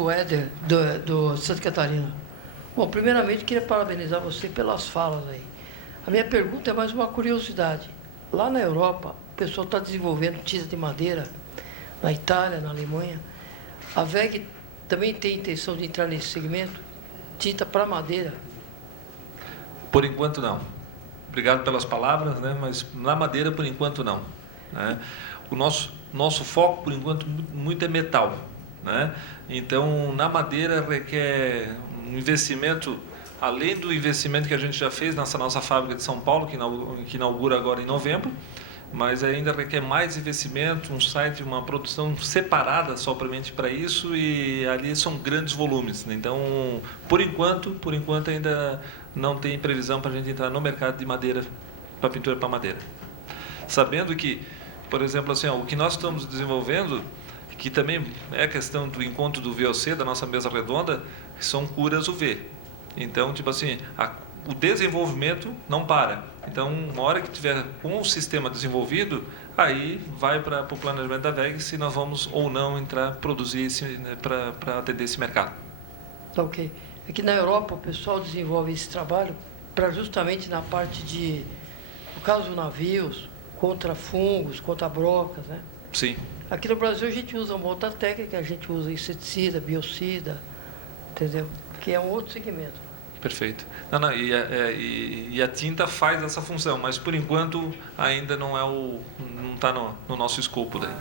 o Éder, do Santa Catarina. Bom, primeiramente, queria parabenizar você pelas falas aí. A minha pergunta é mais uma curiosidade. Lá na Europa, o pessoal está desenvolvendo tinta de madeira, na Itália, na Alemanha. A WEG também tem intenção de entrar nesse segmento? Tinta para madeira? Por enquanto, não. Obrigado pelas palavras, né? Mas na madeira, por enquanto, não, né? O nosso foco, por enquanto, muito é metal, né? Então, na madeira requer um investimento, além do investimento que a gente já fez nessa nossa fábrica de São Paulo, que inaugura agora em novembro, mas ainda requer mais investimento, um site, uma produção separada somente para isso, e ali são grandes volumes, né? Então, por enquanto ainda não tem previsão para a gente entrar no mercado de madeira, para pintura para madeira. Sabendo que, por exemplo, assim, o que nós estamos desenvolvendo, que também é a questão do encontro do VOC, da nossa mesa redonda, são curas UV. Então, tipo assim, o desenvolvimento não para. Então, uma hora que tiver com o sistema desenvolvido, aí vai para o planejamento da VEG se nós vamos ou não entrar, produzir para atender esse mercado. Tá ok. Aqui na Europa o pessoal desenvolve esse trabalho para justamente na parte de, no caso, navios, contra fungos, contra brocas, né? Sim. Aqui no Brasil a gente usa uma outra técnica, a gente usa inseticida, biocida, entendeu? Que é um outro segmento. Perfeito. Não, e a tinta faz essa função, mas por enquanto ainda não está no nosso escopo daí.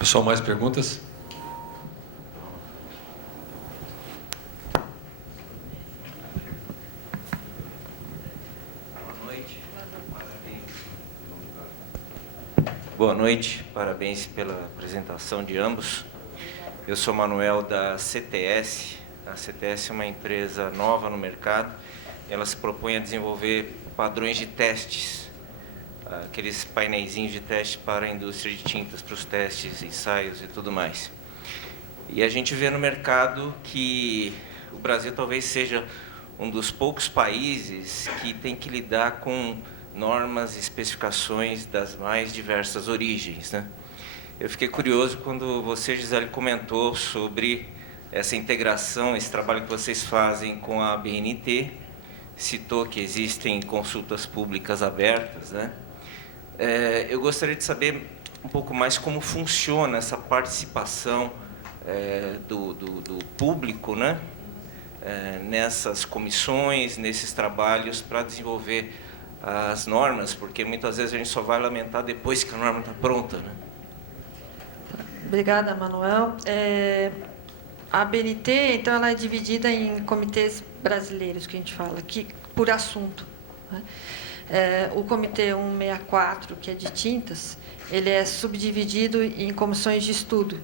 Pessoal, mais perguntas? Boa noite, parabéns pela apresentação de ambos. Eu sou Manuel da CTS. A CTS é uma empresa nova no mercado. Ela se propõe a desenvolver padrões de testes, aqueles painéisinhos de teste para a indústria de tintas, para os testes, ensaios e tudo mais. E a gente vê no mercado que o Brasil talvez seja um dos poucos países que tem que lidar com normas e especificações das mais diversas origens, né? Eu fiquei curioso quando você, Gisele, comentou sobre essa integração, esse trabalho que vocês fazem com a BNT, citou que existem consultas públicas abertas, né? Eu gostaria de saber um pouco mais como funciona essa participação do público, né? Nessas comissões, nesses trabalhos para desenvolver as normas, porque muitas vezes a gente só vai lamentar depois que a norma está pronta, né? Obrigada, Manuel. A BNT, então, ela é dividida em comitês brasileiros, que a gente fala, por assunto, né? O comitê 164, que é de tintas, ele é subdividido em comissões de estudo.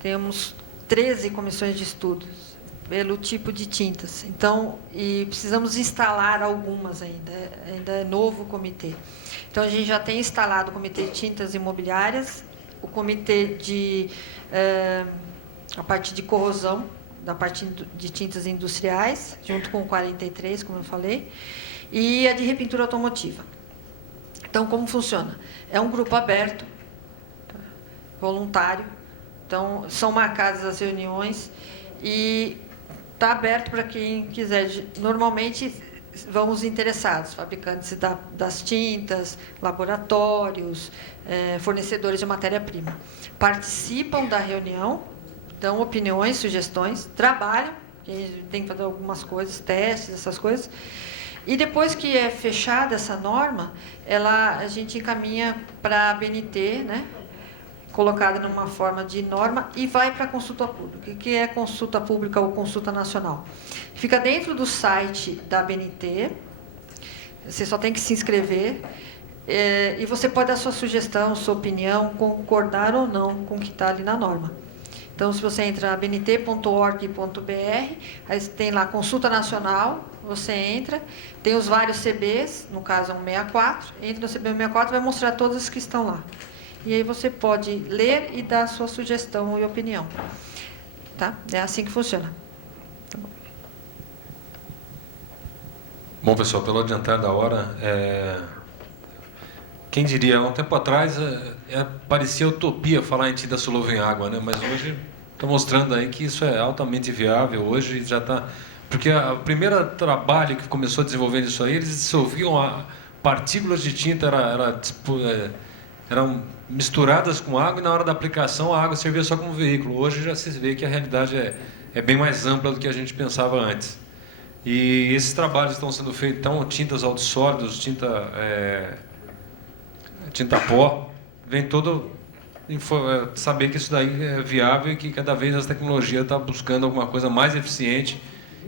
Temos 13 comissões de estudos pelo tipo de tintas. Então, e precisamos instalar algumas ainda é novo o comitê. Então, a gente já tem instalado o comitê de tintas imobiliárias, o comitê de a parte de corrosão, da parte de tintas industriais, junto com o 43, como eu falei, e a de repintura automotiva. Então, como funciona? É um grupo aberto, voluntário. Então, são marcadas as reuniões e está aberto para quem quiser. Normalmente, vão os interessados, fabricantes das tintas, laboratórios, fornecedores de matéria-prima. Participam da reunião, dão opiniões, sugestões, trabalham, tem que fazer algumas coisas, testes, essas coisas. E depois que é fechada essa norma, a gente encaminha para a BNT, né? Colocada numa forma de norma e vai para a consulta pública. O que é consulta pública ou consulta nacional? Fica dentro do site da BNT, você só tem que se inscrever, e você pode dar sua sugestão, sua opinião, concordar ou não com o que está ali na norma. Então, se você entra na bnt.org.br, aí tem lá consulta nacional, você entra, tem os vários CBs, no caso é um 64, entra no CB 64, vai mostrar todas as que estão lá. E aí você pode ler e dar a sua sugestão e opinião. Tá? É assim que funciona. Tá bom. Bom, pessoal, pelo adiantar da hora, quem diria, há um tempo atrás parecia utopia falar em tinta solúvel em água, né? Mas hoje está mostrando aí que isso é altamente viável. Hoje já está... Porque o primeiro trabalho que começou a desenvolver isso aí, eles dissolviam partículas de tinta, eram misturadas com água e na hora da aplicação a água servia só como veículo. Hoje já se vê que a realidade é bem mais ampla do que a gente pensava antes. E esses trabalhos estão sendo feitos, então, tintas autossólidos, tinta pó, vem todo saber que isso daí é viável e que cada vez a tecnologia está buscando alguma coisa mais eficiente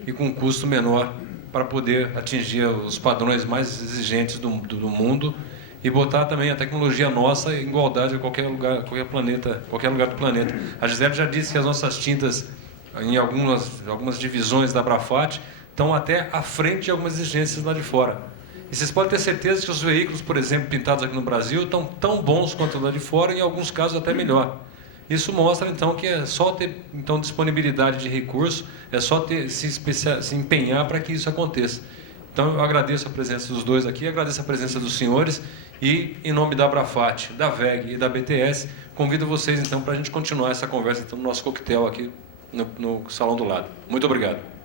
e com um custo menor para poder atingir os padrões mais exigentes do mundo e botar também a tecnologia nossa em igualdade a qualquer lugar do planeta. A Gisele já disse que as nossas tintas, em algumas divisões da Abrafat, estão até à frente de algumas exigências lá de fora. E vocês podem ter certeza que os veículos, por exemplo, pintados aqui no Brasil, estão tão bons quanto lá de fora, e em alguns casos até melhor. Isso mostra, então, que é só ter então, disponibilidade de recurso, é só se empenhar para que isso aconteça. Então, eu agradeço a presença dos dois aqui, agradeço a presença dos senhores e, em nome da Abrafat, da VEG e da BTS, convido vocês, então, para a gente continuar essa conversa então, no nosso coquetel aqui no salão do lado. Muito obrigado.